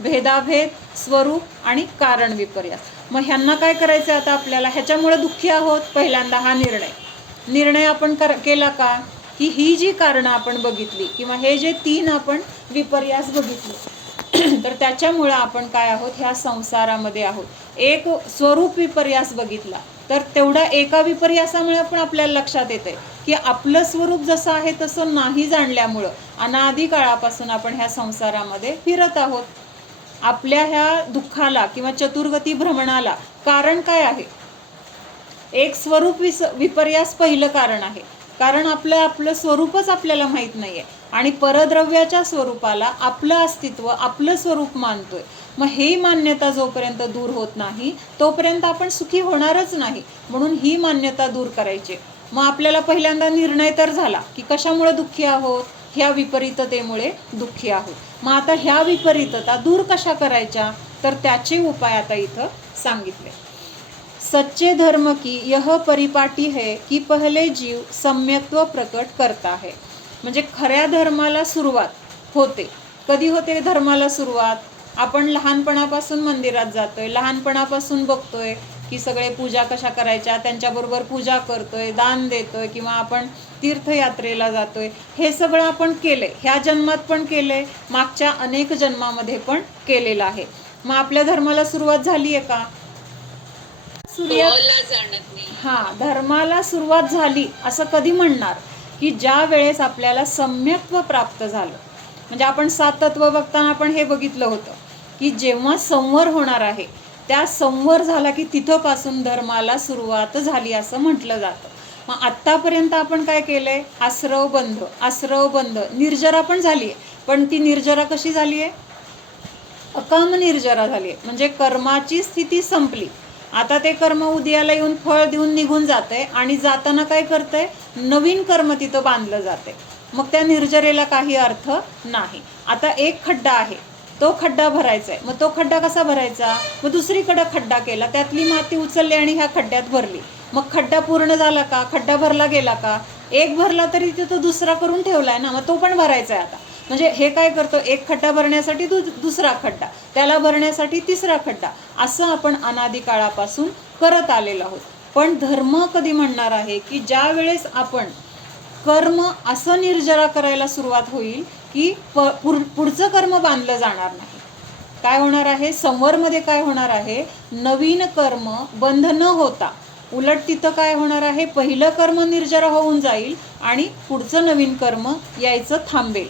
भेदाभेद, स्वरूप आणि कारण विपर्यास. मग ह्यांना काय करायचं आता आपल्याला? ह्याच्यामुळे दुःखी आहोत. पहिल्यांदा हा निर्णय आपण केला का? की ही जी कारणं आपण बघितली किंवा हे जे 3 आपण विपर्यास बघितले तर त्याच्यामुळं आपण काय आहोत? ह्या संसारामध्ये आहोत. एक स्वरूप विपर्यास बघितला तर तेवढा एका विपर्यासामुळे पण आपल्याला लक्षात येतंय की आपलं स्वरूप जसं आहे तसं नाही जाणल्यामुळं अनादी काळापासून आपण ह्या संसारामध्ये फिरत आहोत. आपल्या ह्या दुःखाला किंवा चतुर्गती भ्रमणाला कारण काय आहे? एक स्वरूप विपर्यास पहिलं कारण आहे. कारण आपलं स्वरूपच आपल्याला माहीत नाहीये आणि परद्रव्याच्या स्वरूपाला आपलं अस्तित्व, आपलं स्वरूप मानतोय. मग ही मान्यता जोपर्यंत दूर होत नाही तोपर्यंत आपण सुखी होणारच नाही. म्हणून ही मान्यता दूर करायची. मग आपल्याला पहिल्यांदा निर्णय तर झाला की कशामुळे दुःखी आहोत? ह्या विपरीततेमुळे दुःखी आहोत. मग आता ह्या विपरीतता दूर कशा करायच्या? तर त्याचे उपाय आता इथं सांगितले. सच्चे धर्म की यह परिपाटी है की पहले जीव सम्यक्त्व प्रकट करता है. म्हणजे खऱ्या धर्माला सुरुवात होते. कधी होते धर्माला सुरुवात? आपण लहानपणापासून मंदिरात जातोय, लहानपणापासून बघतोय की सगळे पूजा कशा करायच्या, त्यांच्याबरोबर पूजा करतोय, दान देतोय किंवा आपण तीर्थयात्रेला जातोय. हे सगळं आपण केलंय. ह्या जन्मात पण केलंय, मागच्या अनेक जन्मामध्ये पण केलेलं आहे. मग आपल्या धर्माला सुरुवात झाली आहे का? धर्माला सुरुवात झाली असं कधी म्हणणार? की ज्या वेळेस आपल्याला सम्यक्त्व प्राप्त झालं. म्हणजे आपण 7 तत्व बघताना आपण हे बघितलं होतं की जेव्हा संवर होणार आहे त्या संवर झाला की तिथपासून धर्माला सुरुवात झाली असं म्हटलं जातं. मग आत्तापर्यंत आपण काय केलंय? आश्रवबंध निर्जरा पण झाली आहे. पण ती निर्जरा कशी झाली आहे? अकाम निर्जरा झाली आहे. म्हणजे कर्माची स्थिती संपली. आता ते कर्म उद्याला येऊन फळ देऊन निघून जाते आणि जाताना काय करतंय? नवीन कर्म तिथं बांधलं जाते. मग त्या निर्जरेला काही अर्थ नाही. आता एक खड्डा आहे, तो खड्डा भरायचा आहे. मग तो खड्डा कसा भरायचा? मग दुसरीकडे खड्डा केला, त्यातली माती उचलली आणि ह्या खड्ड्यात भरली. मग खड्डा पूर्ण झाला का? खड्डा भरला गेला का? एक भरला तरी तिथं दुसरा करून ठेवलाय ना, मग तो पण भरायचा आहे आता. म्हणजे हे काय करतो? एक खड्डा भरण्यासाठी दुसरा खड्डा, त्याला भरण्यासाठी तिसरा खड्डा, असं आपण अनादी काळापासून करत आलेलो आहोत. पण धर्म कधी म्हणणार आहे की ज्या वेळेस आपण कर्म असं निर्जरा करायला सुरुवात होईल की पुढचं कर्म बांधलं जाणार नाही. काय होणार आहे? संवरमध्ये काय होणार आहे? नवीन कर्म बंध न होता उलट तिथं काय होणार आहे? पहिलं कर्म निर्जरा होऊन जाईल आणि पुढचं नवीन कर्म यायचं थांबेल.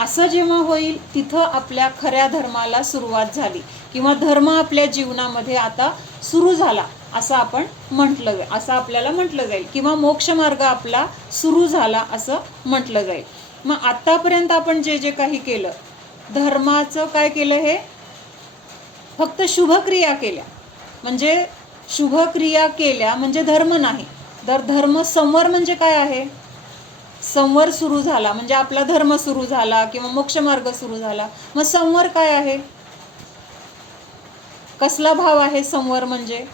असं जेव्हा होईल तिथं आपल्या खऱ्या धर्माला सुरुवात झाली किंवा धर्म आपल्या जीवनामध्ये आता सुरू झाला असं आपण असं आपल्याला म्हटलं जाईल किंवा मोक्षमार्ग आपला सुरू झाला असं म्हटलं जाईल. मग आत्तापर्यंत आपण जे जे काही केलं, धर्माचं काय केलं? हे फक्त शुभक्रिया केल्या. म्हणजे शुभक्रिया केल्या म्हणजे धर्म नाही. तर धर्म संवर म्हणजे काय आहे? संवर सुरू झाला म्हणजे आपला धर्म सुरू झाला किंवा मोक्षमार्ग सुरू झाला. मग संवर काय आहे? कसला भाव आहे संवर म्हणजे?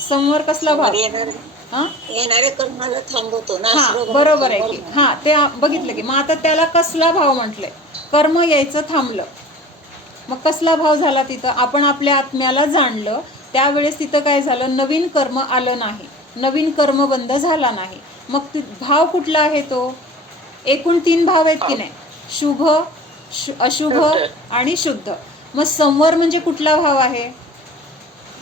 संवर कसला भाव? येणारे कर्माला थांबवतो ना. हा बरोबर आहे की. हा ते बघितलं की. मग आता त्याला कसला भाव म्हटलंय? कर्म यायचं थांबलं. मग कसला भाव झाला तिथं? आपण आपल्या आत्म्याला जाणलं, त्यावेळेस तिथं काय झालं? नवीन कर्म आलं नाही, नवीन कर्मबंध झाला नाही. मग भाव कुठला आहे तो? एकूण 3 भाव आहेत की नाही? शुभ, अशुभ आणि शुद्ध. मग संवर म्हणजे कुठला भाव आहे?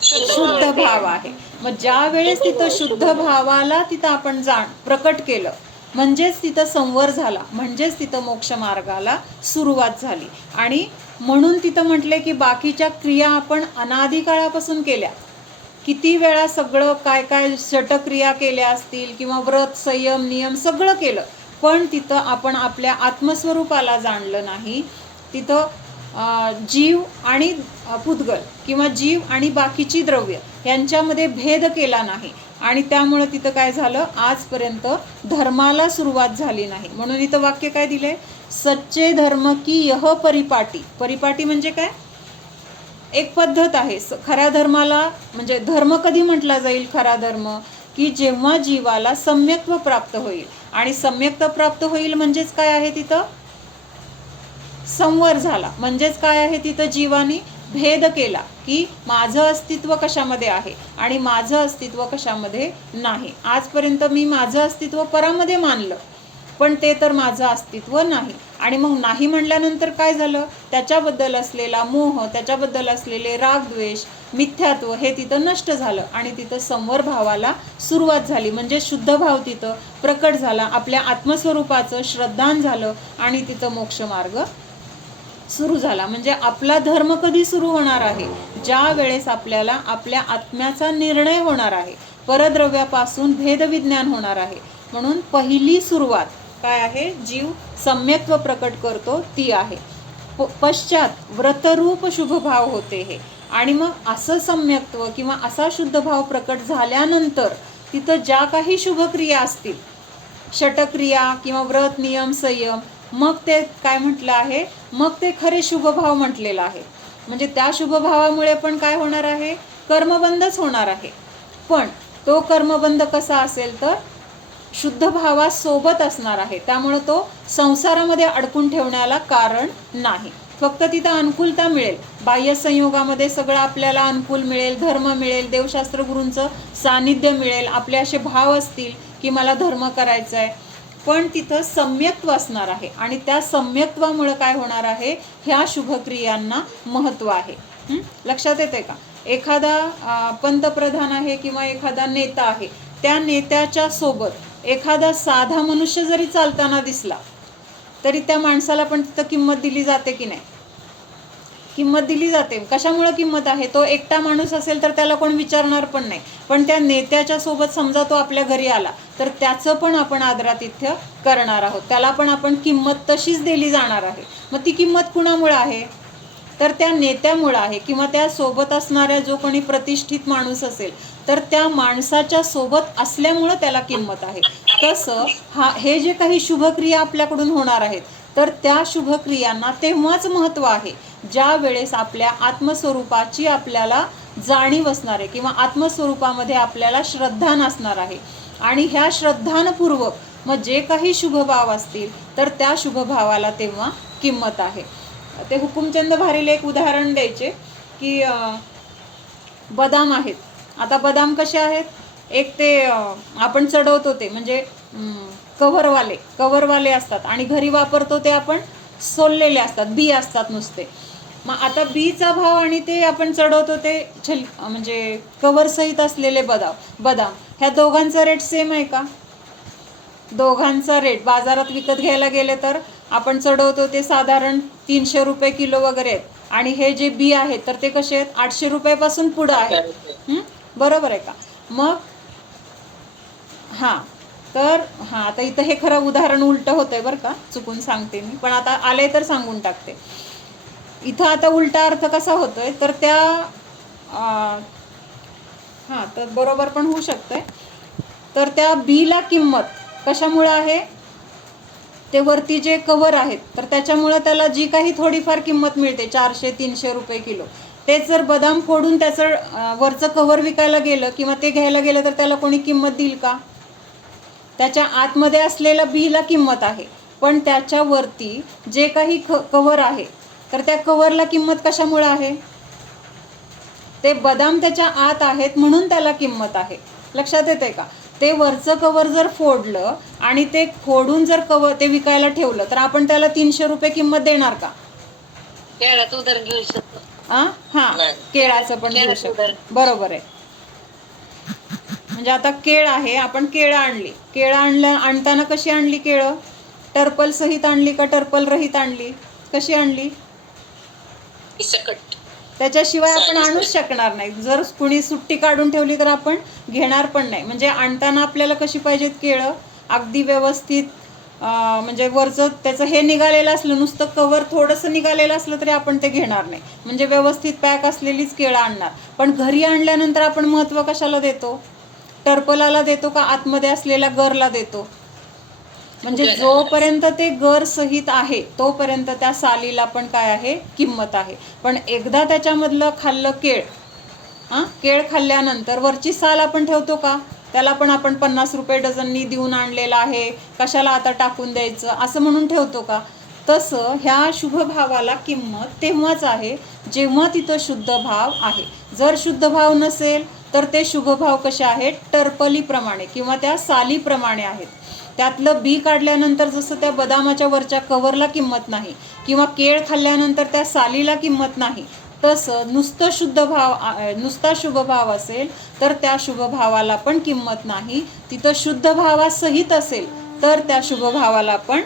शुद्ध भाव आहे. मग ज्या वेळेस तिथं शुद्ध भावाला तिथं आपण प्रकट केलं म्हणजेच तिथं संवर झाला, म्हणजेच तिथं मोक्ष मार्गाला सुरुवात झाली. आणि म्हणून तिथं म्हटले की बाकीच्या क्रिया आपण अनादी काळापासून केल्या, किती वेळा सगळं काय काय षटक्रिया केल्या असतील किंवा व्रत संयम नियम सगळं केलं, पण तिथं आपण आपल्या आत्मस्वरूपाला जाणलं नाही. तिथं जीव आणि पुद्गल किंवा जीव आणि बाकीची द्रव्य यांच्यामध्ये भेद केला नाही. आणि त्यामुळं तिथं काय झालं? आजपर्यंत धर्माला सुरुवात झाली नाही. म्हणून इथं वाक्य काय दिले? सच्चे धर्म की यह परिपाटी. परिपाटी म्हणजे काय? एक पद्धत आहे. खऱ्या धर्माला म्हणजे धर्म कधी म्हटला जाईल खरा धर्म? की जेव्हा जीवाला सम्यक्त्व प्राप्त होईल. आणि सम्यक्त्व प्राप्त होईल म्हणजेच काय आहे? तिथं संवर झाला. म्हणजेच काय आहे? तिथं जीवानी भेद केला की माझं अस्तित्व कशामध्ये आहे आणि माझं अस्तित्व कशामध्ये नाही. आजपर्यंत मी माझं अस्तित्व परामध्ये मानलं, पण ते तर माझं अस्तित्व नाही. आणि मग नाही म्हणल्यानंतर काय झालं? त्याच्याबद्दल असलेला मोह, त्याच्याबद्दल असलेले रागद्वेष, मिथ्यात्व हे तिथं नष्ट झालं आणि तिथं संवर भावाला सुरुवात झाली. म्हणजे शुद्ध भाव तिथं प्रकट झाला, आपल्या आत्मस्वरूपाचं श्रद्धान झालं आणि तिथं मोक्षमार्ग सुरू झाला. म्हणजे आपला धर्म कधी सुरू होणार आहे? ज्या वेळेस आपल्याला आपल्या आत्म्याचा निर्णय होणार आहे, परद्रव्यापासून भेदविज्ञान होणार आहे. म्हणून पहिली सुरुवात काय आहे? जीव सम्यक्त्व प्रकट करतो ती आहे. पश्चात व्रतरूप शुभभाव होते हे. आणि मग असं सम्यक्त्व किंवा असा शुद्ध भाव प्रकट झाल्यानंतर तिथं ज्या काही शुभक्रिया असतील, षटक्रिया किंवा व्रत नियम संयम, मग ते काय म्हटलं आहे? मग ते खरे शुभभाव म्हटलेलं आहे. म्हणजे त्या शुभभावामुळे पण काय होणार आहे? कर्मबंधच होणार आहे. पण तो कर्मबंध कसा असेल तर शुद्ध भावासोबत असणार आहे. त्यामुळे तो संसारामध्ये अडकून ठेवण्याला कारण नाही. फक्त तिथं अनुकूलता मिळेल. बाह्य संयोगामध्ये सगळं आपल्याला अनुकूल मिळेल, धर्म मिळेल, देवशास्त्र गुरूंचं सानिध्य मिळेल, आपले असे भाव असतील की मला धर्म करायचा आहे, पण तिथं सम्यक्त्व असणार आहे. आणि त्या सम्यक्त्वामुळे काय होणार आहे? ह्या शुभक्रियांना महत्त्व आहे. लक्षात येते का? एखादा पंतप्रधान आहे किंवा एखादा नेता आहे, त्या नेत्याच्या सोबत एखादा साधा मनुष्य जरी चालताना दिसला तरी त्या माणसाला पण तिथं किंमत दिली जाते की नाही? किंमत दिली जाते. कशामुळे किंमत आहे? तो एकटा माणूस असेल तर त्याला कोण विचारणार पण नाही, पण त्या नेत्याच्या सोबत समजा तो आपल्या घरी आला तर त्याचं पण आपण आदरातिथ्य करणार आहोत, त्याला पण आपण किंमत तशीच दिली जाणार आहे. मग ती किंमत कुणामुळे आहे? तर त्या नेत्यामुळे आहे किंवा त्या सोबत असणाऱ्या जो कोणी प्रतिष्ठित माणूस असेल तर त्या माणसाच्या सोबत असल्यामुळं त्याला किंमत आहे. तसं हे जे काही शुभक्रिया आपल्याकडून होणार आहेत तर त्या शुभक्रियांना तेव्हाच महत्त्व आहे ज्या वेळेस आपल्या आत्मस्वरूपाची आपल्याला जाणीव असणार आहे किंवा आत्मस्वरूपामध्ये आपल्याला श्रद्धा नसणार आहे. आणि ह्या श्रद्धानपूर्वक मग जे काही शुभभाव असतील तर त्या शुभभावाला तेव्हा किंमत आहे. ते हुकुमचंद भारीला एक उदाहरण द्यायचे की बदाम आहेत. आता बदाम कसे आहेत? एक ते आपण चढवतो ते म्हणजे कव्हरवाले असतात आणि घरी वापरतो ते आपण सोललेले असतात, बी असतात नुसते. मग आता बीचा भाव आणि ते आपण चढवतो ते म्हणजे कव्हरसहित असलेले बदाम ह्या दोघांचा रेट सेम आहे का? दोघांचा रेट बाजारात विकत घ्यायला गेले तर आपण चढवतो ते साधारण 300 रुपये किलो वगैरे आहेत, आणि हे जे बी आहेत तर ते कसे आहेत? 800 रुपयापासून पुढं आहेत. बरोबर आहे का? मग तर आता इथं हे खरं उदाहरण उलटं होतंय बरं का, चुकून सांगते मी, पण आता आले तर सांगून टाकते. इथं आता उलटा अर्थ कसा होतोय तर तर बरोबर पण होऊ शकतंय. तर त्या बीला किंमत कशामुळे आहे, ते वरती जे कवर आहेत तर त्याच्यामुळं त्याला जी काही थोडीफार किंमत मिळते 400-300 रुपये किलो, तेच जर बदाम फोडून त्याचं वरचं कवर विकायला गेलं किंवा ते घ्यायला गेलं तर त्याला कोणी किंमत देईल का? त्याच्या आतमध्ये असलेल्या बीला किंमत आहे, पण त्याच्यावरती जे काही कवर आहे तर त्या कवरला किंमत कशामुळे आहे, ते बदाम त्याच्या आत आहेत म्हणून त्याला किंमत आहे. लक्षात येते का? ते वरचं कवर जर फोडलं आणि ते फोडून जर कवर ते विकायला ठेवलं तर आपण त्याला 300 रुपये किंमत देणार का? केळाचं उदाहरण घेऊ शकतो. हां, केळाचं पण घेऊ शकतो. बरोबर आहे. म्हणजे आता केळ आहे, आपण केळं आणली, आणताना कशी आणली केळं? टर्पल सहित आणली का टर्पल रहित आणली? कशी आणली? सकट. त्याच्याशिवाय आपण आणूच शकणार नाही. जर कुणी सुट्टी काढून ठेवली तर आपण घेणार पण नाही. म्हणजे आणताना आपल्याला कशी पाहिजेत केळं? अगदी व्यवस्थित, म्हणजे वरचं त्याचं हे निघालेलं असलं, नुसतं कवर थोडंसं निघालेलं असलं तरी आपण ते घेणार नाही. म्हणजे व्यवस्थित पॅक असलेलीच केळं आणणार. पण घरी आणल्यानंतर आपण महत्त्व कशाला देतो? टर्पलाला देतो का आतमध्ये असलेल्या गरला देतो? म्हणजे जोपर्यंत ते गर सहित आहे तोपर्यंत त्या सालीला पण काय आहे, किंमत आहे. पण एकदा त्याच्यामधलं खाल्लं केळ, केळ खाल्ल्यानंतर वरची साल आपण ठेवतो का? त्याला पण आपण 50 रुपये डझननी देऊन आणलेलं आहे, कशाला आता टाकून द्यायचं असं म्हणून ठेवतो का? तसं ह्या शुभ भावाला किंमत तेव्हाच आहे जेव्हा तिथं शुद्ध भाव आहे. जर शुद्ध भाव नसेल तर ते शुभ भाव कसे आहेत? टर्पलीप्रमाणे किंवा त्या सालीप्रमाणे आहेत. त्यातलं बी काढल्यानंतर जसं त्या बदामाच्या वरच्या कवरला किंमत नाही किंवा केळ खाल्ल्यानंतर त्या सालीला किंमत नाही, तसं नुसता शुभ भाव असेल तर त्या शुभ भावाला पण किंमत नाही. तिथं शुद्ध भावासहित असेल तर त्या शुभ भावाला पण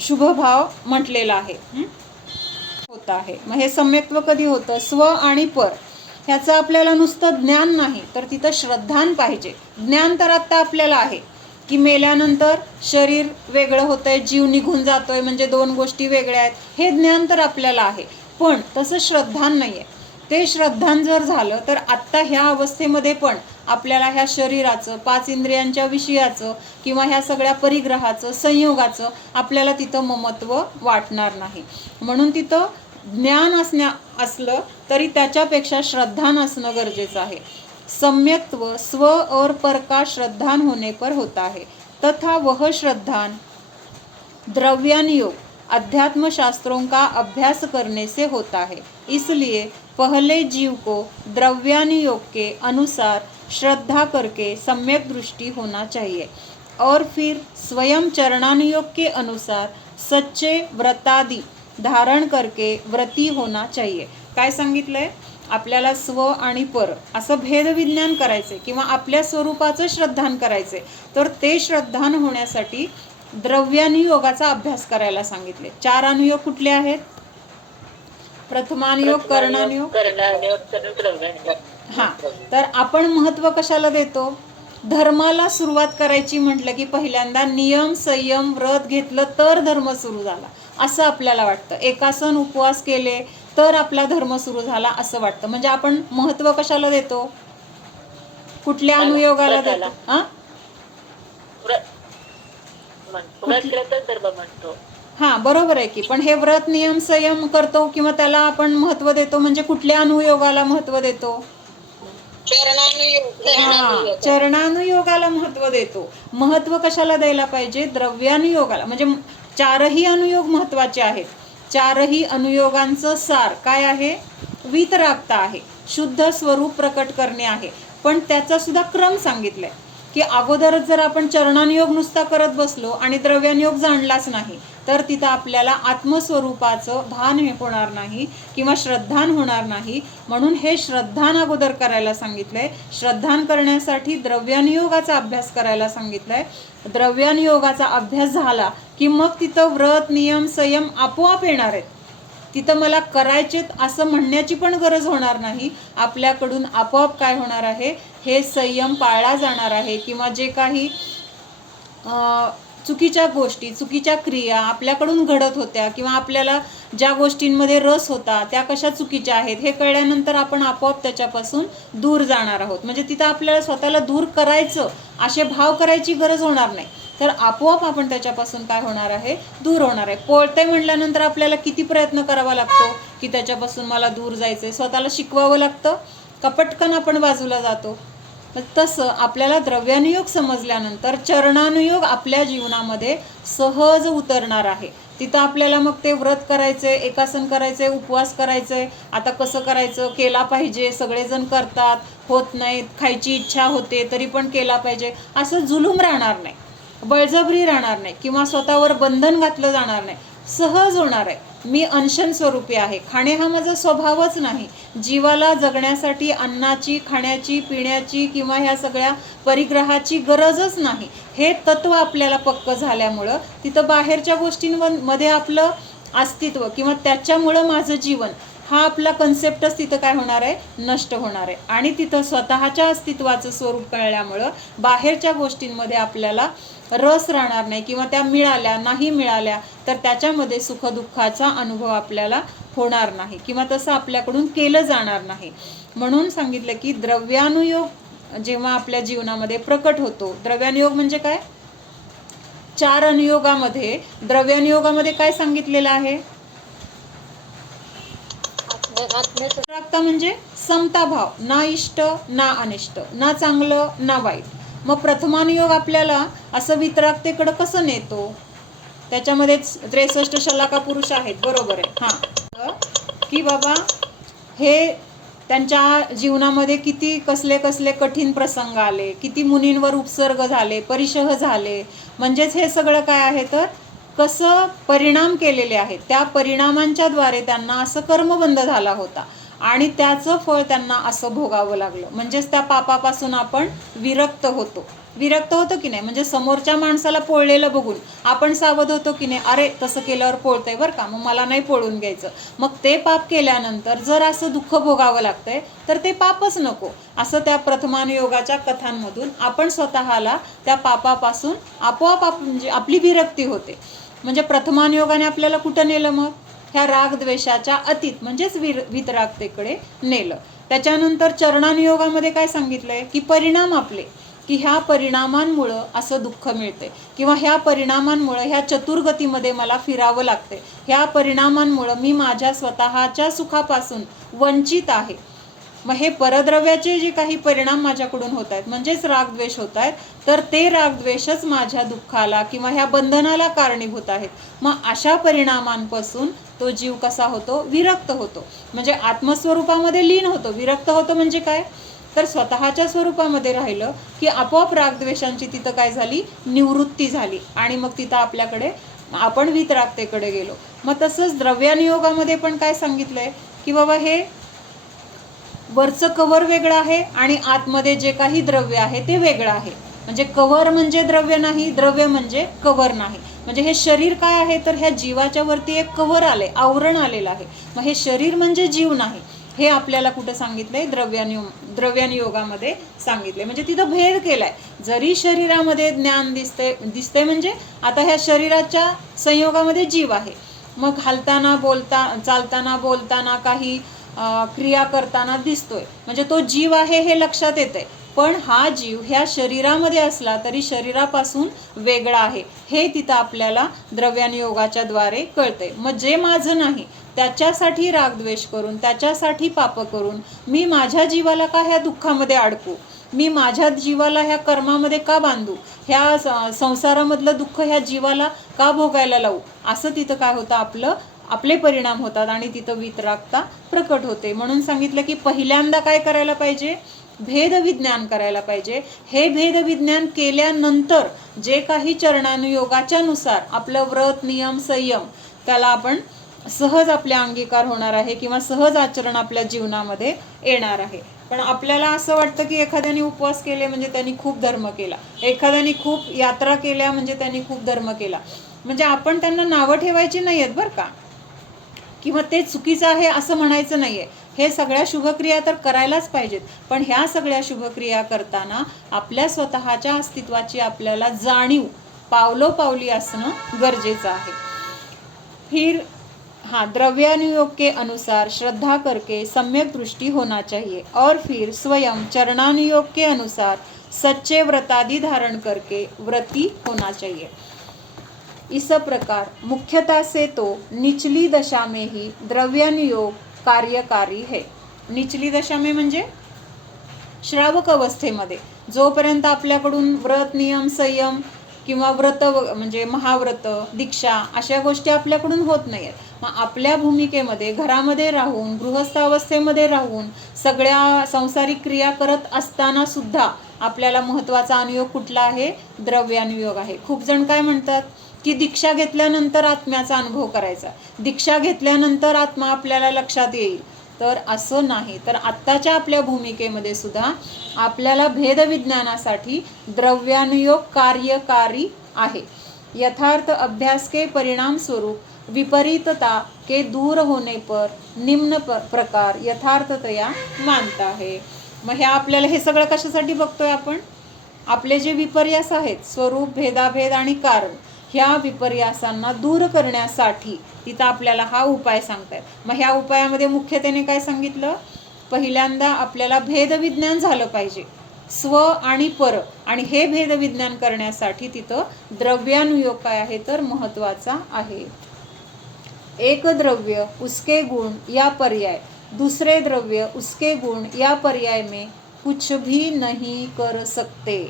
शुभ भाव म्हटलेला आहे, होत आहे. मग हे सम्यक्त्व कधी होतं? स्व आणि पर ह्याचं आपल्याला नुसतं ज्ञान नाही तर तिथं श्रद्धान पाहिजे. ज्ञान तर आत्ता आपल्याला आहे की मेल्यानंतर शरीर वेगळं होतंय, जीव निघून जातोय, म्हणजे दोन गोष्टी वेगळ्या आहेत, हे ज्ञान तर आपल्याला आहे. पण तसं श्रद्धान नाही आहे. ते श्रद्धान जर झालं तर आत्ता ह्या अवस्थेमध्ये पण आपल्याला ह्या शरीराचं, 5 इंद्रियांच्या विषयाचं किंवा ह्या सगळ्या परिग्रहाचं, संयोगाचं आपल्याला तिथं ममत्व वाटणार नाही. म्हणून तिथं ज्ञान असलं तरी त्याच्यापेक्षा श्रद्धान असणं गरजेचं आहे. सम्यक्त्व स्व और पर का श्रद्धान होने पर होता है, तथा वह श्रद्धान द्रव्यानुयोग अध्यात्म शास्त्रों का अभ्यास करने से होता है. इसलिए पहले जीव को द्रव्यानुयोग के अनुसार श्रद्धा करके सम्यक दृष्टि होना चाहिए और फिर स्वयं चरणानुयोग के अनुसार सच्चे व्रतादि धारण करके व्रती होना चाहिए. काय सांगितलंय? आपल्याला स्व आणि पर असं भेदविज्ञान करायचे किंवा आपल्या स्वरूपाचं श्रद्धान करायचे, तर ते श्रद्धान होण्यासाठी द्रव्यानुयोगाचा अभ्यास करायला सांगितले. 4 अनुयोग कुठले आहेत? प्रथमानुयोग, कर्णानुयोग. हां, तर आपण महत्त्व कशाला देतो? धर्माला सुरुवात करायची म्हटलं की पहिल्यांदा नियम, संयम, व्रत घेतलं तर धर्म सुरू झाला असं आपल्याला वाटतं. एकासन उपवास केले तर आपला धर्म सुरू झाला असं वाटतं. म्हणजे आपण महत्त्व कशाला देतो? कुठल्या अनुयोगाला देतो? हां, बरोबर आहे की. पण हे व्रत, नियम, संयम करतो किंवा त्याला आपण महत्त्व देतो म्हणजे कुठल्या अनुयोगाला महत्त्व देतो? चरणानुयोगाला महत्त्व देतो. महत्त्व कशाला द्यायला पाहिजे? द्रव्यानुयोगाला. म्हणजे 4ही अनुयोग महत्त्वाचे आहेत. 4ही अनुयोगांचं सार काय आहे? वीतरागता आहे, शुद्ध स्वरूप प्रकट करणे आहे. पण त्याचा सुद्धा क्रम सांगितलाय की अगोदरच जर आपण चरणानुयोग नुसता करत बसलो आणि द्रव्यानुयोग जाणलाच नाही तर तिथं आपल्याला आत्मस्वरूपाचं भान होणार नाही किंवा श्रद्धान होणार नाही. म्हणून हे श्रद्धान अगोदर करायला सांगितलंय. श्रद्धान करण्यासाठी द्रव्यानुयोगाचा अभ्यास करायला सांगितलंय. द्रव्यानुयोगाचा अभ्यास झाला की मग तिथं व्रत, नियम, संयम आपोआप येणार आहेत. तिथं मला करायचेत असं म्हणण्याची पण गरज होणार नाही. आपल्याकडून आपोआप काय होणार आहे? हे संयम पाळला जाणार आहे किंवा जे काही चुकीच्या गोष्टी, चुकीच्या क्रिया आपल्याकडून घडत होत्या किंवा आपल्याला ज्या गोष्टींमध्ये रस होता त्या कशा चुकीच्या आहेत हे कळल्यानंतर आपण आपोआप त्याच्यापासून दूर जाणार आहोत. म्हणजे तिथं आपल्याला स्वतःला दूर करायचं असे भाव करायची गरज होणार नाही, तर आपोआप आपण त्याच्यापासून काय होणार आहे, दूर होणार आहे. पोळते म्हटल्यानंतर आपल्याला किती प्रयत्न करावा लागतो की त्याच्यापासून मला दूर जायचं आहे, स्वतःला शिकवावं लागतं का पटकन आपण बाजूला जातो. तसं आपल्याला द्रव्यानुयोग समजल्यानंतर चरणानुयोग आपल्या जीवनामध्ये सहज उतरणार आहे. तिथं आपल्याला मग ते व्रत करायचंय, एकासन करायचंय, उपवास करायचंय, आता कसं करायचं, केला पाहिजे, सगळेजण करतात, होत नाहीत, खायची इच्छा होते तरी पण केला पाहिजे, असं जुलूम राहणार नाही, बळजबरी राहणार नाही किंवा स्वतःवर बंधन घातलं जाणार नाही, सहज होणार आहे. मी अनशन स्वरूपी आहे, खाणे हा माझा स्वभावच नाही. जीवाला जगण्यासाठी अन्नाची, खाण्याची, पिण्याची किंवा ह्या सगळ्या परिग्रहाची गरजच नाही. हे तत्व आपल्याला पक्क झाल्यामुळं तिथं बाहेरच्या गोष्टींमध्ये आपलं अस्तित्व किंवा त्याच्यामुळं माझं जीवन हा आपला कन्सेप्टच तिथं काय होणार आहे, नष्ट होणार आहे. आणि तिथं स्वतःच्या अस्तित्वाचं स्वरूप कळल्यामुळं बाहेरच्या गोष्टींमध्ये आपल्याला रस राहणार नाही किंवा त्या मिळाल्या नाही मिळाल्या तर त्याच्यामध्ये सुखदुःखाचा अनुभव आपल्याला होणार नाही किंवा तसं आपल्याकडून केलं जाणार नाही. म्हणून सांगितलं की द्रव्यानुयोग जेव्हा आपल्या जीवनामध्ये प्रकट होतो, द्रव्यानुयोग म्हणजे काय, 4 अनुयोगामध्ये द्रव्यानुयोगामध्ये काय सांगितलेलं आहे, वितरागता म्हणजे समता भाव, ना इष्ट ना अनिष्ट, ना चांगलं ना वाईट. मग प्रथमानुयोग आपल्याला असं वितरागतेकडं कसं नेतो, त्याच्यामध्ये 63 शलाका पुरुष आहेत, बरोबर आहे. हां, की बाबा हे त्यांच्या जीवनामध्ये किती कसले कसले कठीण प्रसंग आले, किती मुनींवर उपसर्ग झाले, परिशह झाले, म्हणजेच हे सगळं काय आहे तर कसं परिणाम केलेले आहेत, त्या परिणामांच्या द्वारे त्यांना असं कर्मबंध झाला होता आणि त्याचं फळ त्यांना असं भोगावं लागलं. म्हणजेच त्या पापापासून आपण विरक्त होतो की नाही, म्हणजे समोरच्या माणसाला पोळलेलं बघून आपण सावध होतो की नाही, अरे तसं केल्यावर पोळतंय बरं का, मग मला नाही पोळून घ्यायचं. मग ते पाप केल्यानंतर जर असं दुःख भोगावं लागतंय तर ते पापच नको, असं त्या प्रथमानुयोगाच्या कथांमधून आपण स्वतःला त्या पापापासून आपोआप म्हणजे आपली विरक्ती होते. म्हणजे प्रथमानुयोगाने आपल्याला कुठं नेलं, मग ह्या रागद्वेषाच्या अतीत म्हणजेच वितरागतेकडे नेलं. त्याच्यानंतर चरणानुयोगामध्ये काय सांगितलंय की परिणाम आपले, की ह्या परिणामांमुळं असं दुःख मिळते किंवा ह्या परिणामांमुळं ह्या चतुर्गतीमध्ये मला फिरावं लागते, ह्या परिणामांमुळं मी माझ्या स्वतःच्या सुखापासून वंचित आहे. मग हे परद्रव्याचे जे काही परिणाम माझ्याकडून होत आहेत म्हणजेच रागद्वेष होत आहेत, तर ते रागद्वेषच माझ्या दुःखाला किंवा ह्या बंधनाला कारणीभूत आहेत. मग अशा परिणामांपासून तो जीव कसा होतो, विरक्त होतो, म्हणजे आत्मस्वरूपामध्ये लीन होतो. विरक्त होतो म्हणजे काय तर स्वतःच्या स्वरूपामध्ये राहिलं की आपोआप रागद्वेषांची तिथं काय झाली, निवृत्ती झाली आणि मग तिथं आपल्याकडे आपण वितरागतेकडे गेलो. मग तसंच द्रव्यानुयोगामध्ये पण काय सांगितलंय की बाबा हे वरचं कवर वेगळं आहे आणि आतमध्ये जे काही द्रव्य आहे ते वेगळं आहे. म्हणजे कवर म्हणजे द्रव्य नाही, द्रव्य म्हणजे कवर नाही. म्हणजे हे शरीर काय आहे तर ह्या जीवाच्या वरती एक कवर आले, आवरण आलेलं आहे. मग हे शरीर म्हणजे जीव नाही, हे आपल्याला कुठं सांगितलंय, द्रव्यानुयोगामध्ये सांगितले. म्हणजे तिथं भेद केलाय. जरी शरीरामध्ये ज्ञान दिसते म्हणजे आता ह्या शरीराच्या संयोगामध्ये जीव आहे, मग हालताना चालताना बोलताना काही क्रिया करताना दिसतोय, म्हणजे तो जीव आहे हे लक्षात येते. पण हा जीव ह्या शरीरामध्ये असला तरी शरीरापासून वेगळा आहे हे तिथं आपल्याला द्रव्यानुयोगाच्या द्वारे कळते. मग जे माझं नाही त्याच्यासाठी रागद्वेष करून, त्याच्यासाठी पाप करून मी माझ्या जीवाला का ह्या दुःखामध्ये अडकू, मी माझ्या जीवाला ह्या कर्मामध्ये का बांधू, ह्या संसारामधलं दुःख ह्या जीवाला का भोगायला लावू, असं तिथं काय होतं, आपले परिणाम होतात आणि तिथं वितरागता प्रकट होते. म्हणून सांगितलं की पहिल्यांदा काय करायला पाहिजे, भेदविज्ञान करायला पाहिजे. हे भेदविज्ञान केल्यानंतर जे काही चरणानुयोगाच्या नुसार आपलं व्रत, नियम, संयम त्याला आपण सहज आपल्या अंगीकार होणार आहे किंवा सहज आचरण आपल्या जीवनामध्ये येणार आहे. पण आपल्याला असं वाटतं की एखाद्याने उपवास केले म्हणजे त्यांनी खूप धर्म केला, एखाद्याने खूप यात्रा केल्या म्हणजे त्यांनी खूप धर्म केला. म्हणजे आपण त्यांना नावं ठेवायची नाही आहेत बरं का, किंवा ते चुकीचं आहे असं म्हणायचं नाहीये. हे सगळ्या शुभक्रिया तर करायलाच पाहिजेत, पण ह्या सगळ्या शुभक्रिया करताना आपल्या स्वतःच्या अस्तित्वाची आपल्याला जाणीव पावलोपावली असणं गरजेचं आहे. फिर द्रव्यानुयोग के अनुसार श्रद्धा करके सम्यक दृष्टि होना चाहिए और फिर स्वयं चरणानुयोग के अनुसार सच्चे व्रतादि धारण करके व्रती होना चाहिए. इस प्रकार मुख्यतः से तो निचली दशा में ही द्रव्यानुयोग कार्यकारी है. निचली दशा में म्हणजे श्रावक अवस्थेमध्ये जोपर्यंत आपल्याकडून व्रत नियम संयम किंवा व्रत म्हणजे महाव्रत दीक्षा अशा गोष्टी आपल्याकडून होत नाही आहेत. मग आपल्या भूमिकेमध्ये घरामध्ये राहून गृहस्थावस्थेमध्ये राहून सगळ्या सांसारिक क्रिया करत असताना सुद्धा आपल्याला महत्त्वाचा अनुयोग कुठला आहे? द्रव्यानुयोग आहे. खूप जण काय म्हणतात की दीक्षा घेतल्यानंतर आत्म्याचा अनुभव करायचा, दीक्षा घेतल्यानंतर आत्मा आपल्याला लक्षात येईल. तर असं नाही. तर आत्ताच्या आपल्या भूमिकेमध्ये सुद्धा आपल्याला भेदविज्ञानासाठी द्रव्यानुयोग कार्यकारी आहे. यथार्थ अभ्यास के परिणाम स्वरूप विपरीतता के दूर होने पर निम्न प्रकार यथार्थतया मानता है. मग हे आपल्याला हे सगळं कशासाठी बघतोय आपण? आपले जे विपर्यास आहेत स्वरूप भेदाभेद आणि कारण ह्या विपर्यासांना दूर करण्यासाठी तिथं आपल्याला हा उपाय सांगतायत. मग ह्या उपायामध्ये मुख्यतेने काय सांगितलं? पहिल्यांदा आपल्याला भेदविज्ञान झालं पाहिजे, स्व आणि पर, आणि हे भेदविज्ञान करण्यासाठी तिथं द्रव्यानुयोग काय आहे तर महत्त्वाचा आहे. एक द्रव्य उसके गुण या पर्याय दूसरे द्रव्य उसके गुण या पर्याय में कुछ भी नहीं कर सकते.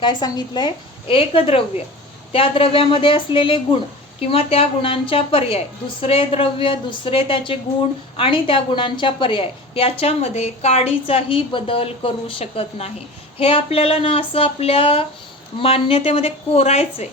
काय सांगितलंय? एक द्रव्य त्या द्रव्यामध्ये असलेले गुण किंवा त्या गुणांच्या पर्याय, दुसरे द्रव्य दुसरे त्याचे गुण आणि त्या गुणांच्या पर्याय याच्यामध्ये काडीचाही बदल करू शकत नाही. हे आपल्याला ना असं आपल्या मान्यतेमध्ये कोरायचंय,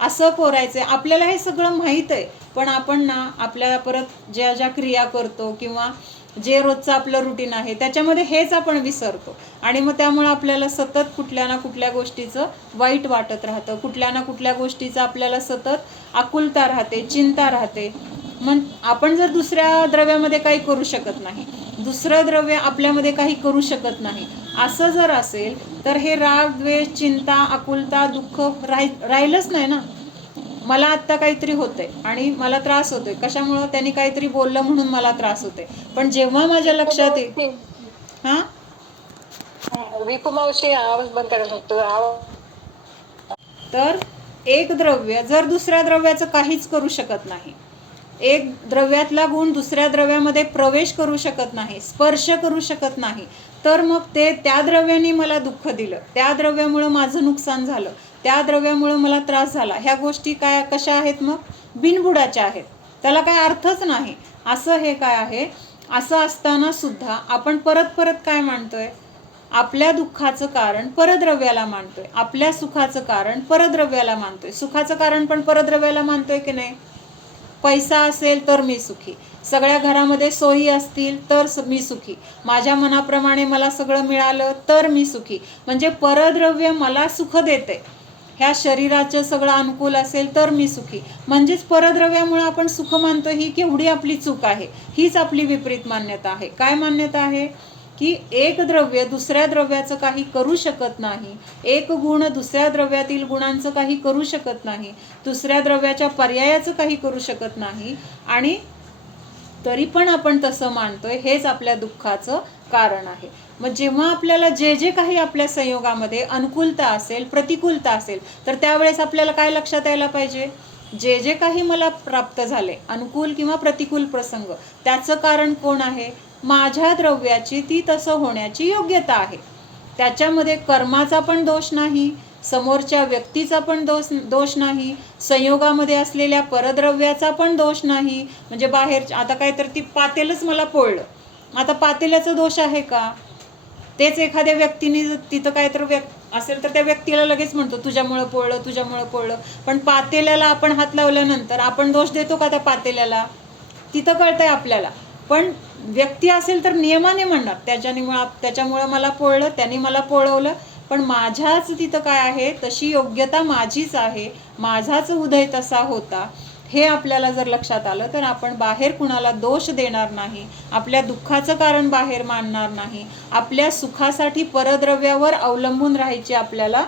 असं कोरायचंय. आपल्याला हे सगळं माहीत आहे, पण आपण ना आपल्या परत ज्या ज्या क्रिया करतो किंवा जे रोजचं आपलं रुटीन आहे त्याच्यामध्ये हेच आपण विसरतो आणि मग त्यामुळे आपल्याला सतत कुठल्या ना कुठल्या गोष्टीचं वाईट वाटत राहतं, कुठल्या ना कुठल्या गोष्टीचं आपल्याला सतत आकुलता राहते, चिंता राहते. मग आपण जर दुसऱ्या द्रव्यामध्ये काही करू शकत नाही, दुसरं द्रव्य आपल्यामध्ये काही करू शकत नाही, असं जर असेल तर हे राग द्वेष चिंता आकुलता दुःख राहिलंच नाही ना. मला आत्ता काहीतरी होतंय आणि मला त्रास होतोय, कशामुळं? त्यांनी काहीतरी बोललं म्हणून मला त्रास होतोय. पण जेव्हा माझ्या लक्षात येईल विपुमावशी आवाज बंद करायला लागतो. तर एक द्रव्य जर दुसऱ्या द्रव्याचं काहीच करू शकत नाही, एक द्रव्यातला गुण दुसऱ्या द्रव्यामध्ये प्रवेश करू शकत नाही, स्पर्श करू शकत नाही, तर मग त्या द्रव्याने मला दुःख दिलं, त्या द्रव्यामुळं माझं नुकसान झालं, त्या द्रव्यामुळं मला त्रास झाला, ह्या गोष्टी काय कशा आहेत? मग बिनबुडाच्या आहेत, त्याला काय अर्थच नाही. असं हे काय आहे? असं असताना सुद्धा आपण परत परत काय मानतोय? आपल्या दुःखाचं कारण परद्रव्याला मानतोय, आपल्या सुखाचं कारण परद्रव्याला मानतोय. सुखाचं कारण पण परद्रव्याला मानतोय की नाही? पैसा असेल तर मी सुखी, सगळ्या घरामध्ये सोयी असतील तर मी सुखी, माझ्या मनाप्रमाणे मला सगळं मिळालं तर मी सुखी. म्हणजे परद्रव्य मला सुख देते, ह्या शरीराचं सगळं अनुकूल असेल तर मी सुखी. म्हणजेच परद्रव्यामुळे आपण सुख मानतो. ही केवढी आपली चूक आहे, हीच आपली विपरीत मान्यता आहे. काय मान्यता आहे? की एक द्रव्य दुसऱ्या द्रव्याचं काही करू शकत नाही, एक गुण दुसऱ्या द्रव्यातील गुणांचं काही करू शकत नाही, दुसऱ्या द्रव्याच्या पर्यायाचं काही करू शकत नाही, आणि तरी पण आपण तसं मानतोय. हेच आपल्या दुःखाचं कारण आहे. मग जेव्हा आपल्याला जे जे काही आपल्या संयोगामध्ये अनुकूलता असेल प्रतिकूलता असेल तर त्यावेळेस आपल्याला काय लक्षात यायला पाहिजे? जे जे काही मला प्राप्त झाले अनुकूल किंवा प्रतिकूल प्रसंग त्याचं कारण कोण आहे? माझ्या द्रव्याची ती तसं होण्याची योग्यता आहे. त्याच्यामध्ये कर्माचा पण दोष नाही, समोरच्या व्यक्तीचा पण दोष नाही, संयोगामध्ये असलेल्या परद्रव्याचा पण दोष नाही. म्हणजे बाहेर आता काय तर ती पातेलच मला पोळलं, आता पातेल्याचा दोष आहे का? तेच एखाद्या व्यक्तीने तिथं काय तर असेल तर त्या व्यक्तीला लगेच म्हणतो तुझ्यामुळं पोळलं तुझ्यामुळं पोळलं. पण पातेल्याला आपण हात लावल्यानंतर आपण दोष देतो का त्या पातेल्याला? तिथं कळतंय आपल्याला. पण व्यक्ती असेल तर नियमाने म्हणणार त्याच्यामुळं मला पोळलं, त्यांनी मला पोळवलं, पण माझ्याच तिथं काय आहे? तशी योग्यता माझीच आहे, माझाच उदय तसा होता. हे आपल्याला जर लक्षात आलं तर आपण बाहेर कुणाला दोष देणार नाही, आपल्या दुःखाचं कारण बाहेर मानणार नाही, आपल्या सुखासाठी परद्रव्यावर अवलंबून राहायची आपल्याला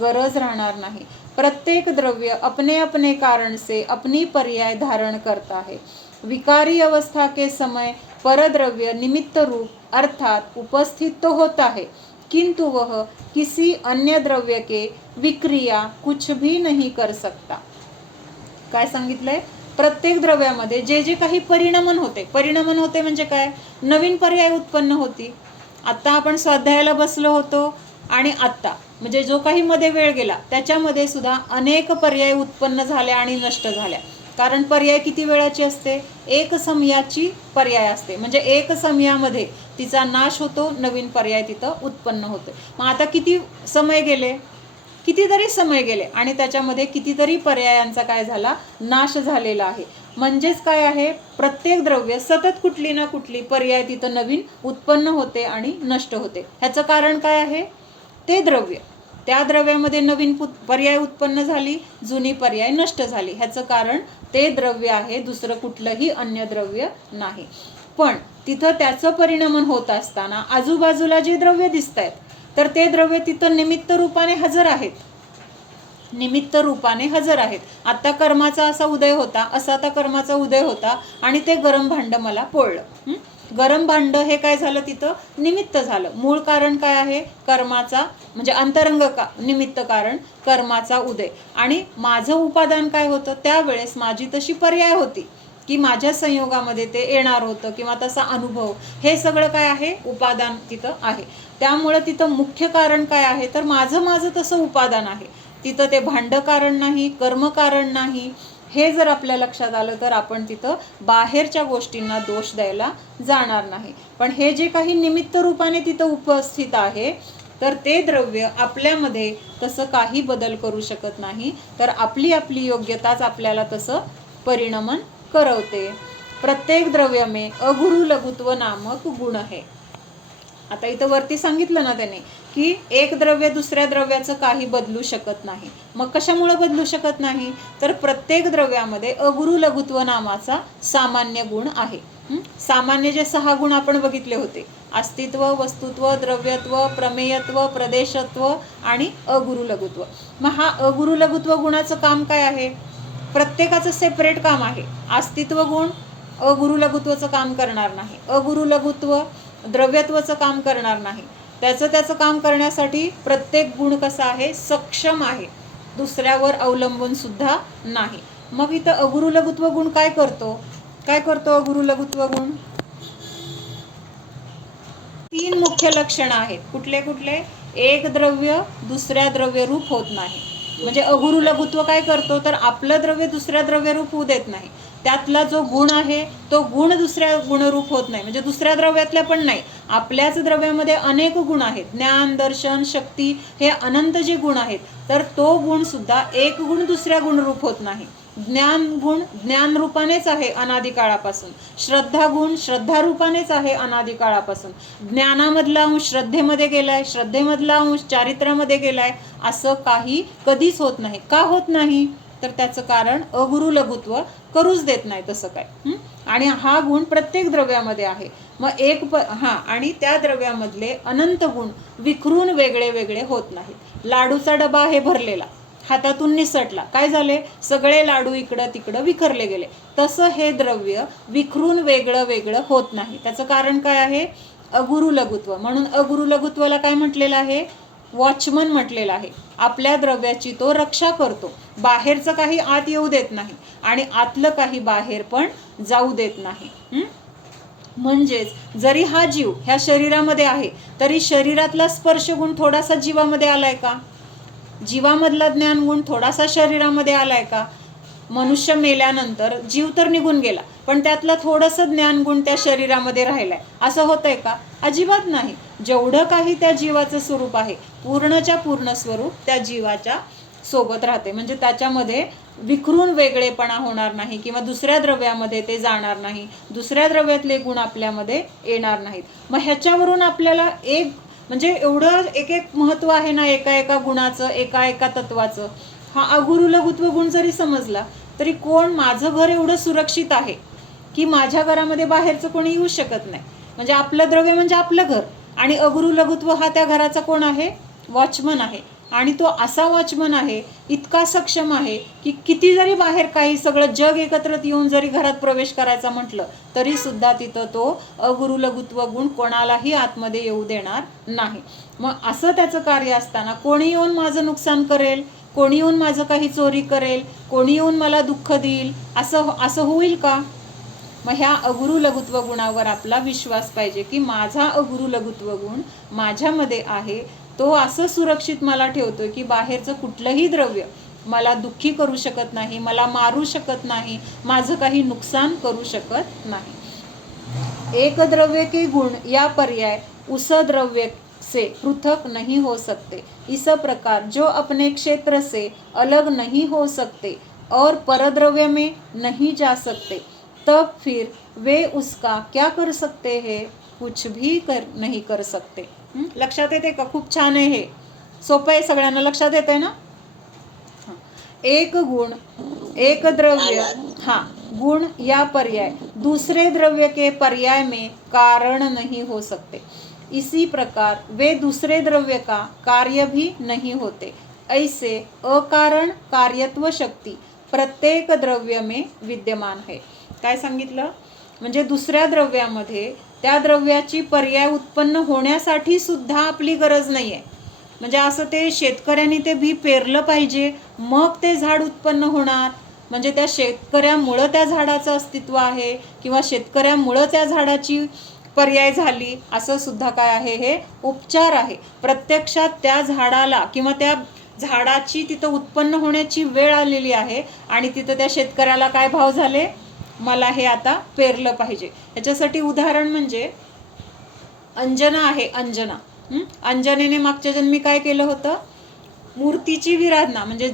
गरज राहणार नाही. प्रत्येक द्रव्य अपने अपने कारण से अपनी पर्याय धारण करता है। विकारी अवस्था के समय परद्रव्य निमित्त रूप अर्थात उपस्थित तो होता है, किंतु वह किसी अन्य द्रव्य के विक्रिया कुछ भी नहीं कर सकता। काय सांगितलंय? प्रत्येक द्रव्यामध्ये जे जे काही परिणमन होते म्हणजे काय? नवीन पर्याय उत्पन्न होती. आत्ता आपण स्वाध्यायाला बसलो होतो आणि आत्ता म्हणजे जो काही मध्ये वेळ गेला त्याच्यामध्ये सुद्धा अनेक पर्याय उत्पन्न झाल्या आणि नष्ट झाल्या. कारण पर्याय किती वेळाची असते? एक समयाची पर्याय असते. म्हणजे एक समयामध्ये तिचा नाश होतो, नवीन पर्याय तिथं उत्पन्न होतो. मग आता किती समय गेले? कितीतरी समय गेले आणि त्याच्यामध्ये कितीतरी पर्यायांचा काय झाला? नाश झालेला आहे. म्हणजेच काय आहे? प्रत्येक द्रव्य सतत कुठली ना कुठली पर्याय तिथं नवीन उत्पन्न होते आणि नष्ट होते. ह्याचं कारण काय आहे? ते द्रव्य, त्या द्रव्यामध्ये नवीन पर्याय उत्पन्न झाली, जुनी पर्याय नष्ट झाली. ह्याचं कारण ते द्रव्य आहे, दुसरं कुठलंही अन्य द्रव्य नाही. पण तिथं त्याचं परिणमन होत असताना आजूबाजूला जे द्रव्य दिसत आहेत तर ते द्रव्य तिथं निमित्त रूपाने हजर आहेत. निमित्त रूपाने हजर आहेत. आता कर्माचा असा उदय होता, असा आता कर्माचा उदय होता आणि ते गरम भांड मला पोळलं. गरम भांड हे काय झालं? तिथं निमित्त झालं. मूळ कारण काय आहे? कर्माचा म्हणजे अंतरंग निमित्त कारण कर्माचा उदय. आणि माझं उपादान काय होतं? त्यावेळेस माझी तशी पर्याय होती की माझ्या संयोगामध्ये ते येणार होतं किंवा तसा अनुभव, हे सगळं काय आहे? उपादान तिथं आहे. त्यामुळे तिथं मुख्य कारण काय आहे? तर माझं तसं उपादान आहे. तिथं ते भांड कारण नाही, कर्म कारण नाही. हे जर आपल्या लक्षात आलं तर आपण तिथं बाहेरच्या गोष्टींना दोष द्यायला जाणार नाही. पण हे जे काही निमित्त रूपाने तिथं उपस्थित आहे तर ते द्रव्य आपल्यामध्ये तसं काही बदल करू शकत नाही. तर आपली आपली योग्यताच आपल्याला तसं परिणमन करवते. प्रत्येक द्रव्य में अगुरु लघुत्व नामक गुण है. आता इथं वरती सांगितलं ना त्याने की एक द्रव्य दुसऱ्या द्रव्याचं काही बदलू शकत नाही. मग कशामुळे बदलू शकत नाही? तर प्रत्येक द्रव्यामध्ये अगुरु लघुत्व नावाचा सामान्य गुण आहे. सामान्य जे 6 गुण आपण बघितले होते, अस्तित्व, वस्तुत्व, द्रव्यत्व, प्रमेयत्व, प्रदेशत्व आणि अगुरु लघुत्व. मग हा अगुरु लघुत्व गुणाचं काम काय आहे? प्रत्येकाचं सेपरेट काम आहे. अस्तित्व गुण अगुरु लघुत्वाचं काम करणार नाही. अगुरु लघुत्व द्रव्यत्वाचं काम करणार नाही. त्याचं काम करण्यासाठी प्रत्येक गुण कसा आहे? सक्षम आहे, दुसऱ्यावर अवलंबून सुद्धा नाही. मग इथं अगुरु लघुत्व गुण काय करतो? अगुरु लघुत्व गुण 3 मुख्य लक्षणं आहेत. कुठले? एक द्रव्य दुसऱ्या द्रव्यरूप होत नाही. म्हणजे अगुरु लघुत्व काय करतो? तर आपलं द्रव्य दुसऱ्या द्रव्यरूप होऊ देत नाही. त्यातला जो गुण आहे तो गुण दुसऱ्या गुणरूप होत नाही. म्हणजे दुसऱ्या द्रव्यातल्या पण नाही, आपल्याच द्रव्यामध्ये अनेक गुण आहेत. ज्ञान, दर्शन, शक्ती हे अनंत जे गुण आहेत तर तो गुण सुद्धा एक गुण दुसऱ्या गुणरूप होत नाही. ज्ञान गुण ज्ञान रूपानेच आहे अनादिकाळापासून. श्रद्धा गुण श्रद्धा रूपानेच आहे अनादिकाळापासून. ज्ञानामधला अंश श्रद्धेमध्ये गेलाय, श्रद्धेमधला अंश चारित्र्यामध्ये गेलाय. असं काही कधीच होत नाही. का होत नाही? तर त्याचं कारण अगुरु लघुत्व करूच देत नाही तसं काय. आणि हा गुण प्रत्येक द्रव्यामध्ये आहे. मग आणि त्या द्रव्यामधले अनंत गुण विखरून वेगळे वेगळे होत नाहीत. लाडूचा डबा आहे भरलेला, हातातून निसटला, काय झाले? सगळे लाडू इकडं तिकडं विखरले गेले. तसं हे द्रव्य विखरून वेगळं वेगळं होत नाही. त्याचं कारण काय आहे? अगुरु लघुत्व. म्हणून अगुरु लघुत्वाला काय म्हटलेलं आहे? वॉचमन म्हटलेलं आहे. आपल्या द्रव्याची तो रक्षा करतो. बाहेरचं काही आत येऊ देत नाही आणि आतलं काही बाहेर पण जाऊ देत नाही. म्हणजेच जरी हा जीव ह्या शरीरामध्ये आहे तरी शरीरातला स्पर्श गुण थोडासा जीवामध्ये आलाय का? जीवामधला ज्ञान गुण थोडासा शरीरामध्ये आलाय का? मनुष्य मेल्यानंतर जीव तर निघून गेला पण त्यातला थोडंसं ज्ञान गुण त्या शरीरामध्ये राहिलाय, असं होतंय का? अजिबात नाही. जेवढं काही त्या जीवाचं स्वरूप आहे पूर्णच्या पूर्ण स्वरूप त्या जीवाच्या सोबत राहते. म्हणजे त्याच्यामध्ये विखरून वेगळेपणा होणार नाही किंवा दुसऱ्या द्रव्यामध्ये ते जाणार नाही, दुसऱ्या द्रव्यातले गुण आपल्यामध्ये येणार नाहीत. मग ह्याच्यावरून आपल्याला म्हणजे एवढं एक महत्व आहे ना एका गुणाचं, एका तत्वाचं. हा अगुरु लघुत्व गुण जरी समजला तरी माझं घर एवढं सुरक्षित आहे की माझ्या घरामध्ये बाहेरचं कोणी येऊ शकत नाही. म्हणजे आपलं द्रव्य म्हणजे आपलं घर आणि अगुरु लघुत्व हा त्या घराचा कोण आहे? वॉचमन आहे. आणि तो असा वॉचमन आहे, इतका सक्षम आहे की किती जरी बाहेर काही सगळं जग एकत्र येऊन जरी घरात प्रवेश करायचा म्हटलं तरी सुद्धा तिथं तो अगुरु लघुत्व गुण कोणालाही आतमध्ये येऊ देणार नाही. मग असं त्याचं कार्य असताना कोणी येऊन माझं नुकसान करेल, कोणी येऊन माझं काही चोरी करेल, कोणी येऊन मला दुःख देईल, असं होईल का? मग ह्या अगुरु लघुत्व गुणावर आपला विश्वास पाहिजे की माझा अगुरु लघुत्व गुण माझ्यामध्ये आहे, तो असं सुरक्षित मला ठेवतोय की बाहेरचं कुठलंही द्रव्य मला दुःखी करू शकत नाही, मला मारू शकत नाही, माझं काही नुकसान करू शकत नाही. एक द्रव्य के गुण या पर्याय उस द्रव्य से पृथक नहीं हो सकते. इस प्रकार जो अपने क्षेत्र से अलग नहीं हो सकते और परद्रव्य में नहीं जा सकते, तब फिर वे उसका क्या कर सकते हैं? कुछ भी नहीं कर सकते. लक्षात येते का? खूप छान आहे हे, सोपं आहे, सगळ्यांना लक्षात येते ना? एक गुण एक द्रव्य गुण या पर्याय दूसरे द्रव्य के पर्याय में कारण नहीं हो सकते. इसी प्रकार वे दूसरे द्रव्य का कार्य भी नहीं होते. ऐसे अकारण कार्यत्व शक्ती प्रत्येक द्रव्य में विद्यमान है. काय सांगितलं? म्हणजे दुसऱ्या द्रव्यामध्ये त्या द्रव्याची पर्याय उत्पन्न होण्यासाठी सुद्धा आपली गरज नाही आहे. म्हणजे असं ते शेतकऱ्यांनी ते बी पेरलं पाहिजे मग ते झाड उत्पन्न होणार, म्हणजे त्या शेतकऱ्यामुळं त्या झाडाचं अस्तित्व आहे किंवा शेतकऱ्यामुळं त्या झाडाची पर्याय झाली, असं सुद्धा काय आहे? हे उपचार आहे. प्रत्यक्षात त्या झाडाला किंवा त्या झाडाची तिथं उत्पन्न होण्याची वेळ आलेली आहे आणि तिथं त्या शेतकऱ्याला काय भाव झाले? मला हे आता पेरलं पाहिजे. याच्यासाठी उदाहरण म्हणजे अंजना आहे. अंजनेने मागच्या जन्मी काय केलं होतं? मूर्तीची विराधना, म्हणजे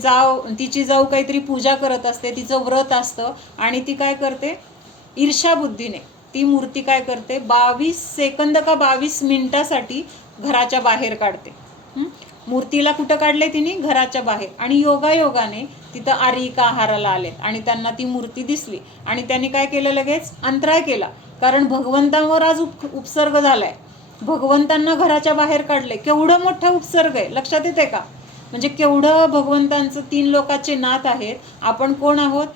तिची जाऊ काहीतरी पूजा करत असते, तिचं व्रत असतं आणि ती काय करते? ईर्ष्या बुद्धीने ती मूर्ती काय करते? 22 सेकंद का 22 मिनिटासाठी घराच्या बाहेर काढते. मूर्तीला कुठं काढले तिने? घराच्या बाहेर. आणि योगायोगाने तिथं आरिका आहाराला आलेत आणि त्यांना ती मूर्ती दिसली आणि त्यांनी काय केलं? लगेच अंतराय केला, कारण भगवंतांवर आज उपसर्ग झालाय, भगवंतांना घराच्या बाहेर काढले. केवढं मोठा उपसर्ग आहे, लक्षात येते का? म्हणजे केवढं भगवंतांचं 3 लोकाचे नाथ आहेत. आपण कोण आहोत?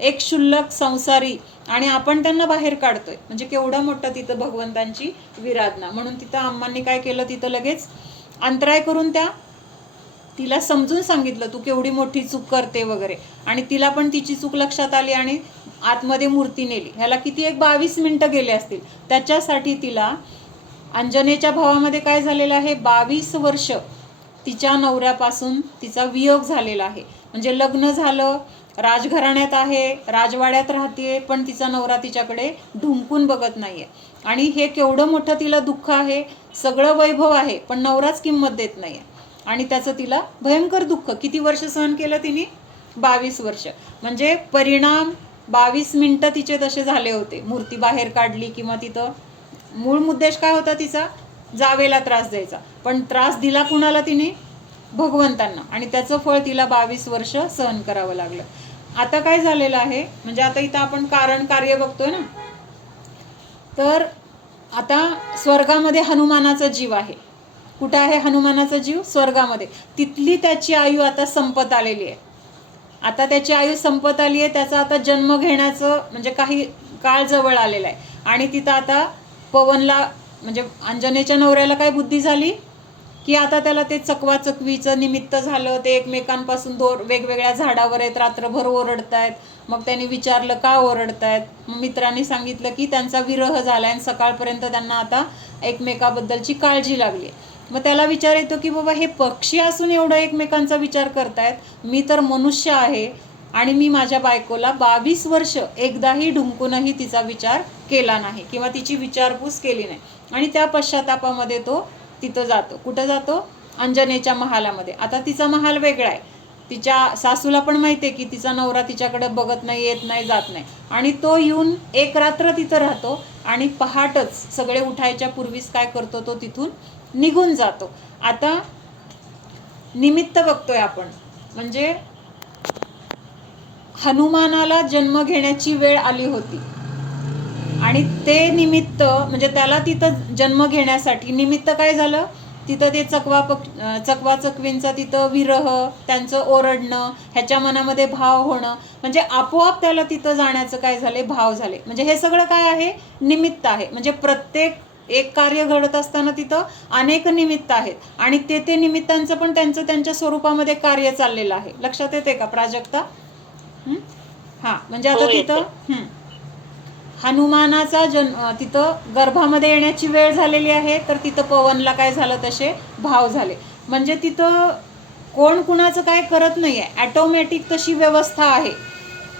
एक क्षुल्लक संसारी, आणि आपण त्यांना बाहेर काढतोय. म्हणजे केवढं मोठं तिथं भगवंतांची विराधना. म्हणून तिथं अम्मांनी काय केलं? तिथं लगेच अंतराय करून तिला समजून सांगितलं, तू केवढी मोठी चूक करते वगैरे. आणि तिला पण तिची चूक लक्षात आली आणि आतमध्ये मूर्ती नेली. ह्याला किती? एक 22 मिनिटं गेले असतील. त्याच्यासाठी तिला अंजनेच्या भावामध्ये काय झालेलं आहे? 22 वर्ष तिच्या नवऱ्यापासून तिचा वियोग झालेला आहे. म्हणजे लग्न झालं, राजघराण्यात आहे, राजवाड्यात राहते, पण तिचा नवरा तिच्याकडे ढुंकून बघत नाहीये. आणि हे केवढं मोठं तिला दुःख आहे. सगळं वैभव आहे पण नवराच किंमत देत नाहीये आणि त्याचं तिला भयंकर दुःख. किती वर्ष सहन केलं तिने? 22 वर्ष. म्हणजे परिणाम 22 मिनिटं तिचे तसे झाले होते. मूर्ती बाहेर काढली किंवा तिथं मूळ उद्देश काय होता तिचा? जावेला त्रास द्यायचा. पण त्रास दिला कुणाला तिने? भगवंतांना. आणि त्याचं फळ तिला 22 वर्ष सहन करावं लागलं. आता काय झालेलं आहे? म्हणजे आता इथं आपण कारण कार्य बघतोय ना. तर आता स्वर्गामध्ये हनुमानाचा जीव आहे. कुठं आहे हनुमानाचा जीव? स्वर्गामध्ये. तिथली त्याची आयु आता संपत आलेली आहे. आता त्याची आयु संपत आली आहे. त्याचा आता जन्म घेण्याचं म्हणजे काही काळ जवळ आलेला आहे. आणि तिथं आता पवनला म्हणजे अंजनेच्या नवऱ्याला काय बुद्धी झाली की आता त्याला ते चकवाचकवीचं निमित्त झालं. ते एकमेकांपासून वेगवेगळ्या झाडावर आहेत, रात्रभर ओरडतायत. मग त्यांनी विचारलं का ओरडतायत? मग मित्रांनी सांगितलं की त्यांचा विरह झाला आणि सकाळपर्यंत त्यांना आता एकमेकाबद्दलची काळजी लागली. मग त्याला विचार येतो की बाबा हे पक्षी असून एवढं एकमेकांचा विचार करतायत, मी तर मनुष्य आहे आणि मी माझ्या बायकोला 22 वर्ष एकदाही ढुंकूनही तिचा विचार केला नाही किंवा तिची विचारपूस केली नाही. आणि त्या पश्चातापामध्ये तो तिथं जातो. कुठं जातो? अंजनेच्या महालामध्ये. आता तिचा महाल वेगळा आहे. तिच्या सासूला पण माहिती आहे की तिचा नवरा तिच्याकडे बघत नाही, येत नाही, जात नाही. आणि तो येऊन एक रात्र तिथं राहतो आणि पहाटच सगळे उठायच्या पूर्वीच काय करतो? तो तिथून निघून जातो. आता निमित्त बघतोय आपण. म्हणजे हनुमानाला जन्म घेण्याची वेळ आली होती आणि ते निमित्त म्हणजे त्याला तिथं जन्म घेण्यासाठी निमित्त काय झालं? तिथं ते चकवा चकवींचा तिथं विरह, त्यांचं ओरडणं, ह्याच्या मनामध्ये भाव होणं, म्हणजे आपोआप त्याला तिथं जाण्याचं काय झाले, भाव झाले. म्हणजे हे सगळं काय आहे, निमित्त आहे. म्हणजे प्रत्येक एक कार्य घडत असताना तिथं अनेक निमित्त आहेत आणि ते निमित्तांचं पण त्यांचं त्यांच्या स्वरूपामध्ये कार्य चाललेलं आहे. लक्षात येते का प्राजक्ता? हा, म्हणजे आता तिथं हनुमानाचा तिथं गर्भामध्ये येण्याची वेळ झालेली आहे, तर तिथं पवनला काय झालं, तसे भाव झाले. म्हणजे तिथं कोण कुणाचं काय करत नाहीये, ॲटोमॅटिक तशी व्यवस्था आहे.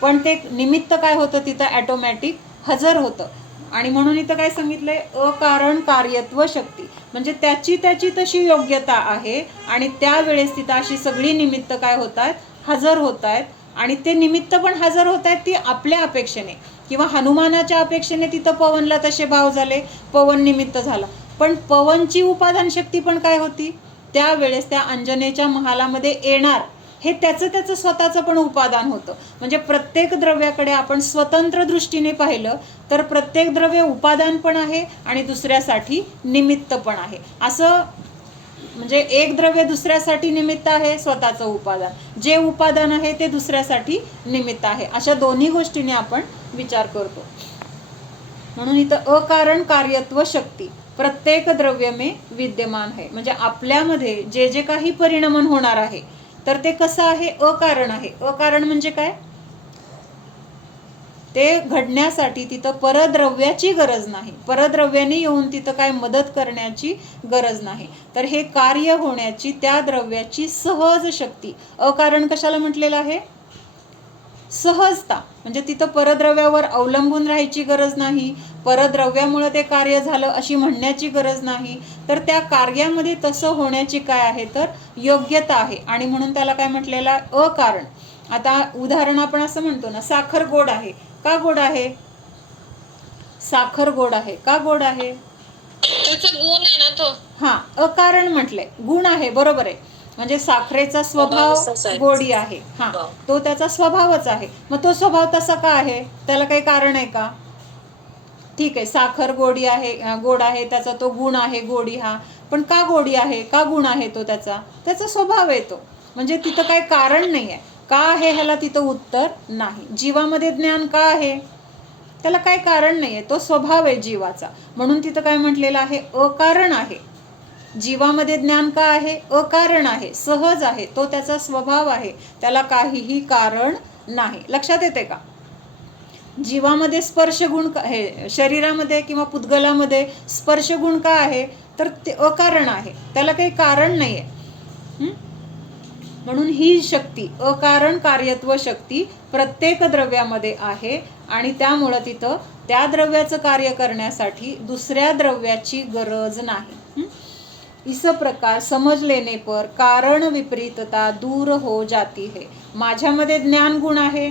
पण ते निमित्त काय होतं, तिथं ॲटोमॅटिक हजर होतं. आणि म्हणून इथं काय सांगितलंय, अकारण कार्यत्व शक्ती, म्हणजे त्याची तशी योग्यता आहे आणि त्यावेळेस तिथं अशी सगळी निमित्त काय होत आहेत, हजर होत आहेत. आणि ते निमित्त पण हजर होत आहेत ती आपल्या अपेक्षेने किंवा हनुमानाच्या अपेक्षेने. तिथं पवनला तसे भाव झाले, पवन निमित्त झाला. पण पवनची उपादान शक्ती पण काय होती, त्यावेळेस त्या अंजनेच्या महालामध्ये येणार हे त्याचं स्वतःचं पण उपादान होतं. म्हणजे प्रत्येक द्रव्याकडे आपण स्वतंत्र दृष्टीने पाहिलं तर प्रत्येक द्रव्य उपादान पण आहे आणि दुसऱ्यासाठी निमित्त पण आहे. असं म्हणजे एक द्रव्य दुसऱ्यासाठी निमित्त आहे, स्वतःचं उपादान, जे उपादान आहे ते दुसऱ्यासाठी निमित्त आहे. अशा दोन्ही गोष्टीने आपण विचार करतो. म्हणून इथं अकारण कार्यत्व शक्ती प्रत्येक द्रव्य में विद्यमान आहे. म्हणजे आपल्यामध्ये जे जे काही परिणमन होणार आहे तर ते कसं आहे, अकारण आहे. अकारण म्हणजे काय, ते घडण्यासाठी तिथं परद्रव्याची गरज नाही, परद्रव्याने येऊन तिथं काय मदत करण्याची गरज नाही. तर हे कार्य होण्याची त्या द्रव्याची सहज शक्ती. अकारण कशाला म्हटलेलं आहे, सहजता. म्हणजे तिथं परद्रव्यावर अवलंबून राहायची गरज नाही, परद्रव्यामुळे ते कार्य झालं अशी म्हणण्याची गरज नाही. तर त्या कार्यामध्ये तसं होण्याची काय आहे, तर योग्यता आहे. आणि म्हणून त्याला काय म्हटलेलं आहे, अकारण. आता उदाहरण आपण असं म्हणतो ना, साखर गोड आहे. का गोड आहे, साखर गोड आहे, का गोड आहे, त्याचा गुण आहे ना तो. हा, अकारण म्हटलंय, गुण आहे, बरोबर आहे. म्हणजे साखरेचा स्वभाव गोडी आहे, हा, तो त्याचा स्वभावच आहे. मग तो स्वभाव तसा का आहे, त्याला काही कारण आहे का? ठीक आहे, साखर गोडी आहे, गोड आहे, त्याचा तो गुण आहे गोडी हा. पण का गोडी आहे, का गुण आहे तो, त्याचा स्वभाव आहे तो. म्हणजे तिथं काही कारण नाही आहे. का आहे ह्याला तिथं उत्तर नाही. जीवामध्ये ज्ञान का आहे, त्याला काय कारण नाही आहे, तो स्वभाव आहे जीवाचा. म्हणून तिथं काय म्हटलेलं आहे, अकारण आहे. जीवामध्ये ज्ञान का आहे, अकारण आहे, सहज आहे, तो त्याचा स्वभाव आहे, त्याला काहीही कारण नाही. लक्षात येते का? जीवामध्ये स्पर्शगुण हे शरीरामध्ये किंवा पुद्गलामध्ये स्पर्शगुण का आहे, तर ते अकारण आहे, त्याला काही कारण नाही आहे. म्हणून ही शक्ती, अकारण कार्यत्व शक्ती प्रत्येक द्रव्यामध्ये आहे आणि त्यामुळं तिथं त्या द्रव्याचं कार्य करण्यासाठी दुसऱ्या द्रव्याची गरज नाही. इस प्रकार समज लेने पर कारण विपरीतता दूर हो जाती है. माझ्यामध्ये ज्ञान गुण आहे,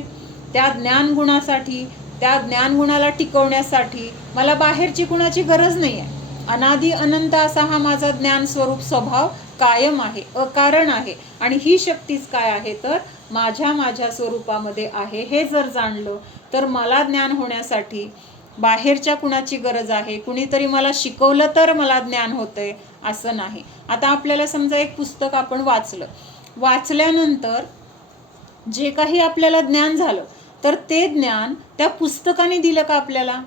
त्या ज्ञान गुणासाठी, त्या ज्ञान गुणाला टिकवण्यासाठी मला बाहेरची कुणाची गरज नाही आहे. अनादि अनंत असा हा माझा ज्ञान स्वरूप स्वभाव कायम आहे, अकारण आहे. आणि ही शक्तीच काय आहे, तर माझ्या स्वरूपामध्ये आहे. हे जर जाणलं तर मला ज्ञान होण्यासाठी बाहेरच्या कुणाची गरज आहे, कुणीतरी मला शिकवलं तर मला ज्ञान होतंय असं नाही. आता आपल्याला समजा एक पुस्तक आपण वाचल्यानंतर जे काही आपल्याला ज्ञान झालं तर ते ज्ञान त्या पुस्तकाने दिलं का आपल्याला?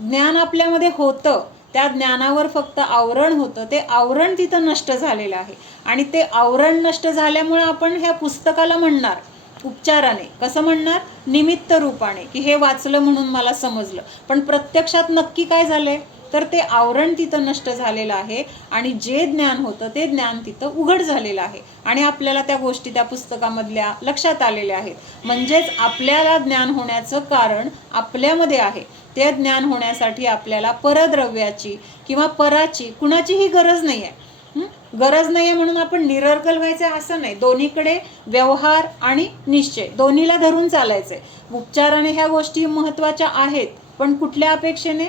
ज्ञान आपल्यामध्ये होतं, त्या ज्ञानावर फक्त आवरण होतं, ते आवरण तिथं नष्ट झालेलं आहे. आणि ते आवरण नष्ट झाल्यामुळे आपण ह्या पुस्तकाला म्हणणार उपचाराने, कसं म्हणणार, निमित्त रूपाने, की हे वाचलं म्हणून मला समजलं. पण प्रत्यक्षात नक्की काय झालंय, तर ते आवरण तिथं नष्ट झालेलं आहे आणि जे ज्ञान होतं ते ज्ञान तिथं उघड झालेलं आहे आणि आपल्याला त्या गोष्टी त्या पुस्तकामधल्या लक्षात आलेल्या आहेत. म्हणजेच आपल्याला ज्ञान होण्याचं कारण आपल्यामध्ये आहे. ते ज्ञान होण्यासाठी आपल्याला परद्रव्याची किंवा पराची कुणाचीही गरज नाही आहे. गरज नाही आहे म्हणून आपण निरर्गल व्हायचं असं नाही. दोन्हीकडे व्यवहार आणि निश्चय दोन्हीला धरून चालायचंय. उपचाराने ह्या गोष्टी महत्त्वाच्या आहेत, पण कुठल्या अपेक्षेने,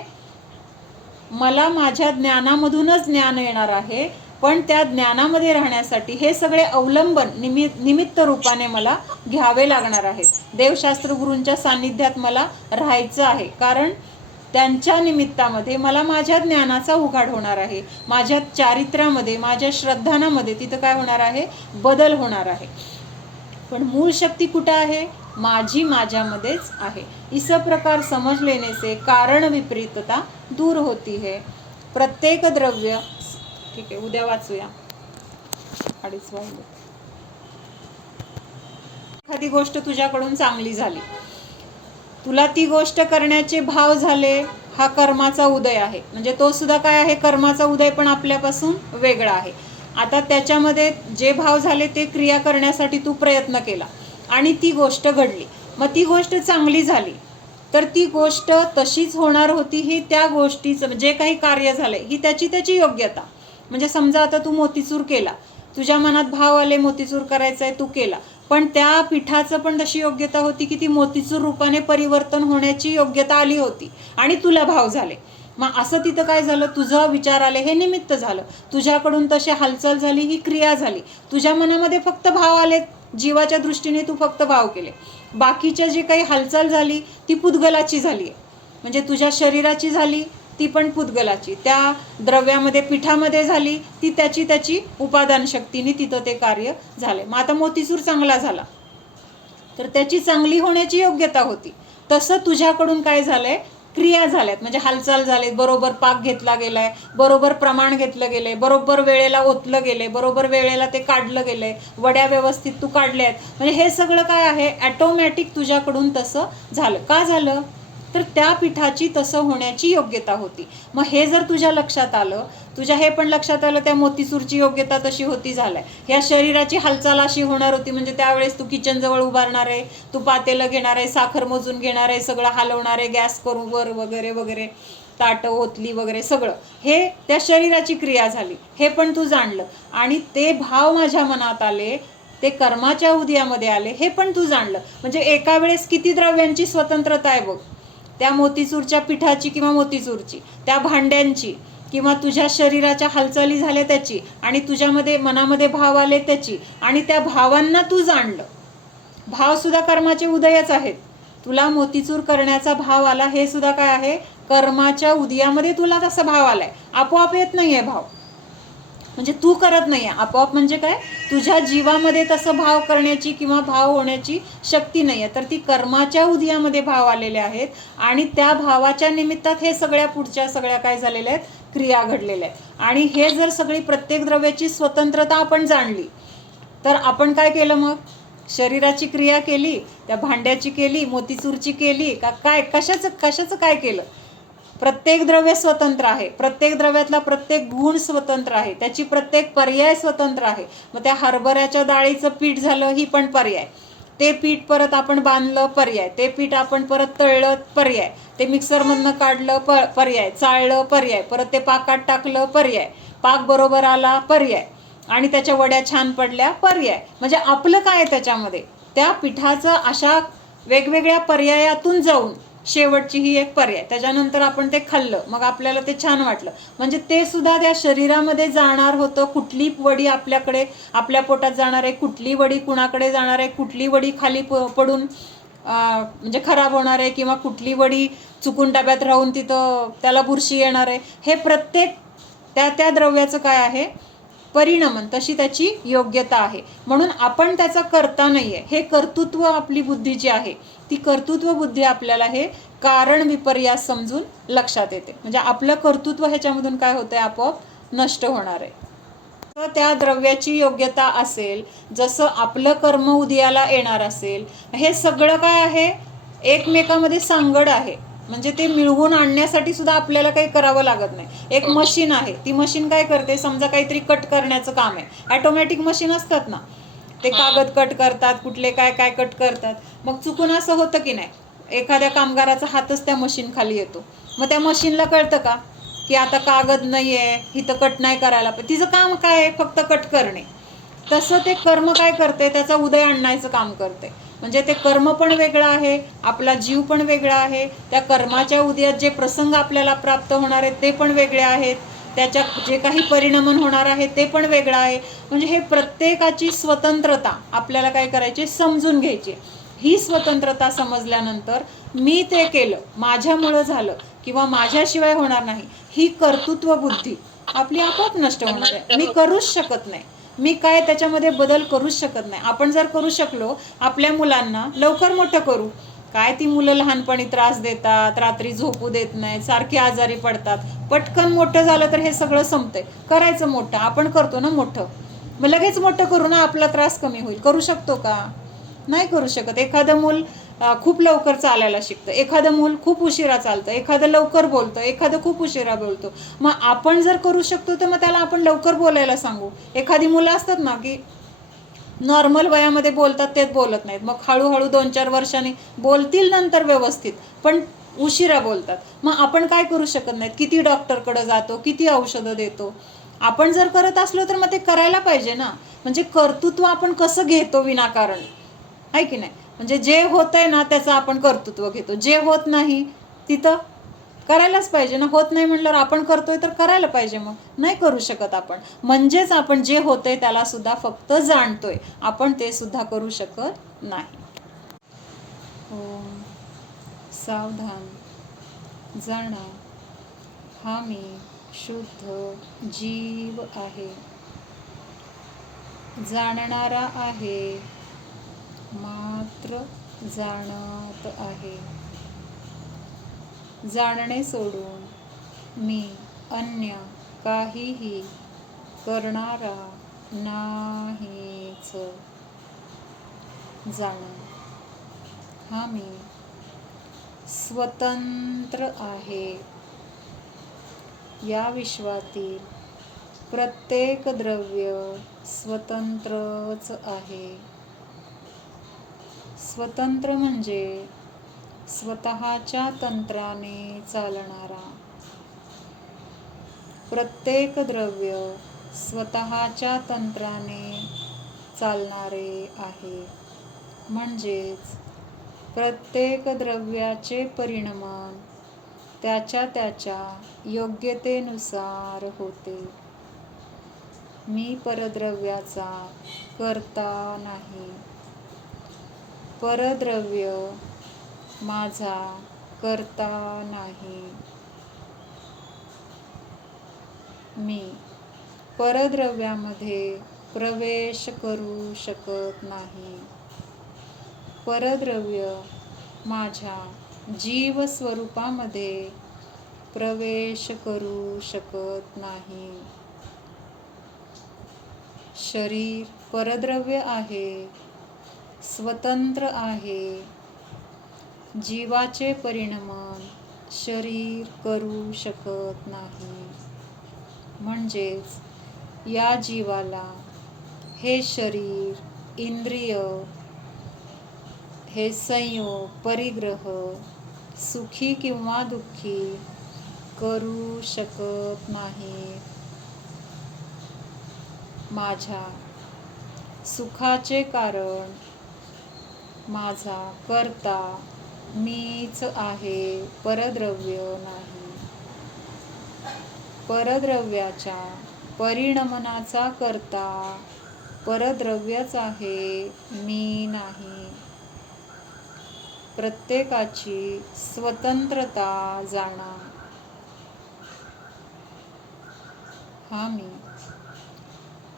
मला माझ्या ज्ञानामधूनच ज्ञान येणार आहे, पण त्या ज्ञानामध्ये राहण्यासाठी हे सगळे अवलंबन निमित्त रूपाने मला घ्यावे लागणार आहेत. देवशास्त्र गुरूंच्या सान्निध्यात मला राहायचं आहे, कारण त्यांच्या निमित्तामध्ये मला माझ्या ज्ञानाचा उघाड होणार आहे, माझ्या चारित्र्यामध्ये, माझ्या श्रद्धानामध्ये तिथं काय होणार आहे, बदल होणार आहे. पण मूळ शक्ती कुठं आहे, माझी माझ्यामध्येच आहे. इस प्रकार समझ लेने से कारण विपरीतता दूर होती है. प्रत्येक द्रव्य, ठीक आहे उद्या वाचूया, 2:30 वाजले. एखादी गोष्ट तुझ्याकडून चांगली झाली, तुला ती गोष्ट करण्याचे भाव झाले, हा कर्माचा उदय आहे. म्हणजे तो सुद्धा काय आहे, कर्माचा उदय, पण आपल्यापासून वेगळा आहे. आता त्याच्यामध्ये जे भाव झाले ते क्रिया करण्यासाठी तू प्रयत्न केला आणि ती गोष्ट घडली. मग ती गोष्ट चांगली झाली तर ती गोष्ट तशीच होणार होती, ही त्या गोष्टीचं जे काही कार्य झालंय ही त्याची योग्यता. म्हणजे समजा आता तू मोतीचूर केला, तुझ्या मनात भाव आले मोतीचूर करायचा आहे, तू केला, पण त्या पिठाचं पण तशी योग्यता होती की ती मोतीचूर रूपाने परिवर्तन होण्याची योग्यता आली होती आणि तुला भाव झाले. मग असं तिथं काय झालं, तुझा विचार आले, हे निमित्त झालं. तुझ्याकडून तशी हालचाल झाली, ही क्रिया झाली. तुझ्या मनामध्ये फक्त भाव आले, जीवाच्या दृष्टीने तू फक्त भाव केले. बाकीच्या जी काही हालचाल झाली ती पुद्गलाची झाली आहे. म्हणजे तुझ्या शरीराची झाली ती पण पुद्गलाची, त्या द्रव्यामध्ये पिठामध्ये झाली ती त्याची उपादान शक्तीने तिथं ते कार्य झाले. मग आता मोतीचूर चांगला झाला तर त्याची चांगली होण्याची योग्यता होती. तसं तुझ्याकडून काय झालंय, क्रिया झाल्यात, म्हणजे हालचाल झालेत, बरोबर पाक घेतला गेलाय, बरोबर प्रमाण घेतलं गेलंय, बरोबर वेळेला ओतलं गेलंय, बरोबर वेळेला ते काढलं गेलंय, वड्या व्यवस्थित तू काढल्या आहेत. म्हणजे हे सगळं काय आहे, ॲटोमॅटिक तुझ्याकडून तसं झालं. का झालं तर त्या पिठाची तसं होण्याची योग्यता होती. मग हे जर तुझ्या लक्षात आलं, तुझ्या हे पण लक्षात आलं त्या मोतीचूरची योग्यता तशी होती झालाय, ह्या शरीराची हालचाल अशी होणार होती, म्हणजे त्यावेळेस तू किचनजवळ उभारणार आहे, तू पातेलं घेणार आहे, साखर मोजून घेणार आहे, सगळं हलवणार आहे, गॅस करून वर वगैरे वगैरे, ताटं ओतली वगैरे सगळं, हे त्या शरीराची क्रिया झाली, हे पण तू जाणलं. आणि ते भाव माझ्या मनात आले, ते कर्माच्या उदयामध्ये आले, हे पण तू जाणलं. म्हणजे एका वेळेस किती द्रव्यांची स्वतंत्रता आहे बघ, त्या मोतीचूरच्या पिठाची किंवा मोतीचूरची, त्या भांड्यांची, किंवा तुझ्या शरीराच्या हालचाली झाल्या त्याची, आणि तुझ्यामध्ये मनामध्ये भाव आले त्याची, आणि त्या भावांना तू जाणलं. भाव सुद्धा कर्माचे उदयच आहेत. तुला मोतीचूर करण्याचा भाव आला, हे सुद्धा काय आहे, कर्माच्या उदयामध्ये तुला तसा भाव आलाय. आपोआप येत नाहीये भाव, म्हणजे तू करत नाहीये आपोआप. म्हणजे काय, तुझ्या जीवामध्ये तसं भाव करण्याची किंवा भाव होण्याची शक्ती नाहीये, तर ती कर्माच्या उदयामध्ये भाव आलेले आहेत. आणि त्या भावाच्या निमित्तात हे सगळ्या पुढच्या सगळ्या काय झालेल्या आहेत, क्रिया घडलेल्या आहेत. आणि हे जर सगळी प्रत्येक द्रव्याची स्वतंत्रता आपण जाणली तर आपण काय केलं, मग शरीराची क्रिया केली, त्या भांड्याची केली, मोतीचूरची केली का, काय कशाचं काय केलं. प्रत्येक द्रव्य स्वतंत्र आहे, प्रत्येक द्रव्यातला प्रत्येक गुण स्वतंत्र आहे, त्याची प्रत्येक पर्याय स्वतंत्र आहे. मग त्या हरभऱ्याच्या डाळीचं पीठ झालं, ही पण पर्याय. ते पीठ परत आपण बांधलं, पर्याय. ते पीठ आपण परत तळलं, पर्याय. ते मिक्सरमधनं काढलं, पर्याय. चाळलं, पर्याय. परत ते पाकात टाकलं, पर्याय. पाक बरोबर आला, पर्याय. आणि त्याच्या वड्या छान पडल्या, पर्याय. म्हणजे आपलं काय त्याच्यामध्ये, त्या पिठाचं अशा वेगवेगळ्या पर्यायातून जाऊन शेवटची ही एक पर्याय. त्याच्यानंतर आपण ते खाल्लं, मग आपल्याला ते छान वाटलं, म्हणजे ते सुद्धा त्या शरीरामध्ये जाणार होतं. कुठली वडी आपल्याकडे आपल्या पोटात जाणार आहे, कुठली वडी कुणाकडे जाणार आहे, कुठली वडी खाली पडून म्हणजे खराब होणार आहे, किंवा कुठली वडी चुकून डब्यात राहून तिथं त्याला बुरशी येणार आहे, हे प्रत्येक त्या द्रव्याचं काय आहे, परिणमन, तशी त्याची योग्यता आहे. म्हणून आपण त्याचा करता नाही आहे. हे कर्तृत्व आपली बुद्धी जी आहे, ती कर्तृत्व बुद्धी आपल्याला हे कारण विपर्यास समजून लक्षात येते. म्हणजे आपलं कर्तृत्व ह्याच्यामधून काय होतंय, आपोआप नष्ट होणार आहे. तर त्या द्रव्याची योग्यता असेल, जसं आपलं कर्म उदयाला येणार असेल, हे सगळं काय आहे, एकमेकामध्ये सांगड आहे. म्हणजे ते मिळवून आणण्यासाठी सुद्धा आपल्याला काही करावं लागत नाही. एक मशीन आहे, ती मशीन काय करते, समजा काहीतरी कट करण्याचं काम आहे, ॲटोमॅटिक मशीन असतात ना, ते कागद कट करतात, कुठले काय काय कट करतात. मग चुकून असं होतं की नाही, एखाद्या कामगाराचा हातच त्या मशीन खाली येतो, मग त्या मशीनला कळतं का की आता कागद नाही आहे, इथं कट नाही करायला, तिचं काम काय आहे, फक्त कट करणे. तसं ते कर्म काय करते, त्याचा उदय आणायचं काम करते. म्हणजे ते कर्म पण वेगळं आहे, आपला जीव पण वेगळा आहे, त्या कर्माच्या उदयात जे प्रसंग आपल्याला प्राप्त होणार आहेत ते पण वेगळे आहेत, त्याच्या जे काही परिणमन होणार आहे ते पण वेगळं आहे. म्हणजे हे प्रत्येकाची स्वतंत्रता आपल्याला काय करायची, समजून घ्यायची. ही स्वतंत्रता समजल्यानंतर मी ते केलं, माझ्यामुळं झालं, किंवा माझ्याशिवाय होणार नाही, ही कर्तृत्व बुद्धी आपली आपोआप नष्ट होणार आहे. मी करूच शकत नाही, मी काय त्याच्यामध्ये बदल करूच शकत नाही. आपण जर करू शकलो आपल्या मुलांना लवकर मोठं करू. काय ती मुलं लहानपणी त्रास देतात, रात्री झोपू देत नाहीत, सारखी आजारी पडतात. पटकन मोठं झालं तर हे सगळं संपतंय. करायचं मोठं, आपण करतो ना मोठं, मग लगेच मोठं करू ना, आपला त्रास कमी होईल. करू शकतो का? नाही करू शकत. एखादं मूल खूप लवकर चालायला शिकतं, एखादं मूल खूप उशिरा चालतं, एखादं लवकर बोलतं, एखादं खूप उशिरा बोलतो. मग आपण जर करू शकतो तर मग त्याला आपण लवकर बोलायला सांगू. एखादी मुलं असतात ना की नॉर्मल वयामध्ये बोलतात, तेच बोलत नाहीत, मग हळूहळू 2-4 वर्षांनी बोलतील नंतर व्यवस्थित, पण उशिरा बोलतात. मग आपण काय करू शकत नाहीत. किती डॉक्टरकडे जातो, किती औषधं देतो. आपण जर करत असलो तर मग ते करायला पाहिजे ना. म्हणजे कर्तृत्व आपण कसं घेतो विनाकारण, आहे की नाही. म्हणजे जे होतंय ना त्याचं आपण कर्तृत्व घेतो, जे होत नाही तिथं करायलाच पाहिजे ना. होत नाही म्हटल्यावर आपण करतोय तर करायला पाहिजे. मग नाही करू शकत आपण, म्हणजेच आपण जे होतंय त्याला सुद्धा फक्त जाणतोय, आपण ते सुद्धा करू शकत नाही. ओम सावधान, जाणा हा मी शुद्ध जीव आहे, जाणणारा आहे, मात्र जाणत आहे. जाणणे सोडून मी अन्य काहीही करणारा नाहीच. जाण हा मी स्वतंत्र आहे. या विश्वातील प्रत्येक द्रव्य स्वतंत्रच आहे. स्वतंत्र म्हणजे स्वतःच्या तंत्राने चालणारा. प्रत्येक द्रव्य स्वतःच्या तंत्राने चालणारे आहे. म्हणजेच प्रत्येक द्रव्याचे परिणमन त्याच्या त्याच्या योग्यतेनुसार होते. मी परद्रव्याचा कर्ता नाही, परद्रव्य माझा कर्ता नाही. मी परद्रव्यामध्ये प्रवेश करू शकत नाही. परद्रव्य माझ्या जीवस्वरूपामध्ये प्रवेश करू शकत नाही. शरीर परद्रव्य आहे, स्वतंत्र आहे. जीवाचे परिणमन शरीर करू शकत नाही. म्हणजेच या जीवाला हे शरीर, इंद्रिय, हे संयोग, परिग्रह सुखी किंवा दुःखी करू शकत नाही. माझ्या सुखाचे कारण माझा कर्ता मीच आहे, परद्रव्य नाही. परद्रव्याच्या परिणमनाचा कर्ता परद्रव्यच आहे, मी नाही. प्रत्येकाची स्वतंत्रता जाणा. हा मी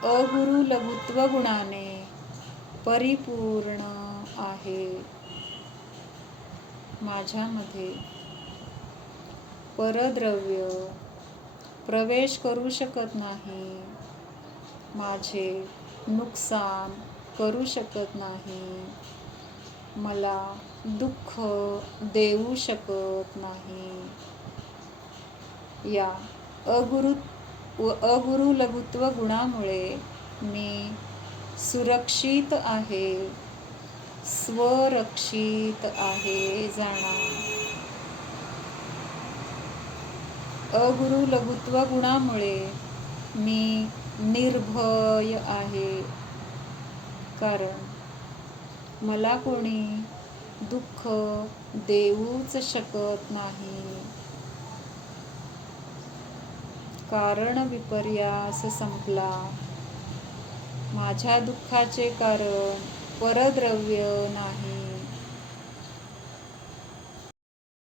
अगुरु लघुत्व गुणाने परिपूर्ण आहे. माझ्यामध्ये परद्रव्य प्रवेश करू शकत नाही, माझे नुकसान करू शकत नाही, मला दुःख देऊ शकत नाही. या अगुरु लघुत्व गुणामुळे मी सुरक्षित आहे, स्वरक्षित आहे. जाणा अगुरु लघुत्व गुणामुळे मी निर्भय आहे, कारण मला कोणी दुःख देऊच शकत नाही. कारण विपर्यास संपला. माझ्या दुःखाचे कारण परद्रव्य नाही,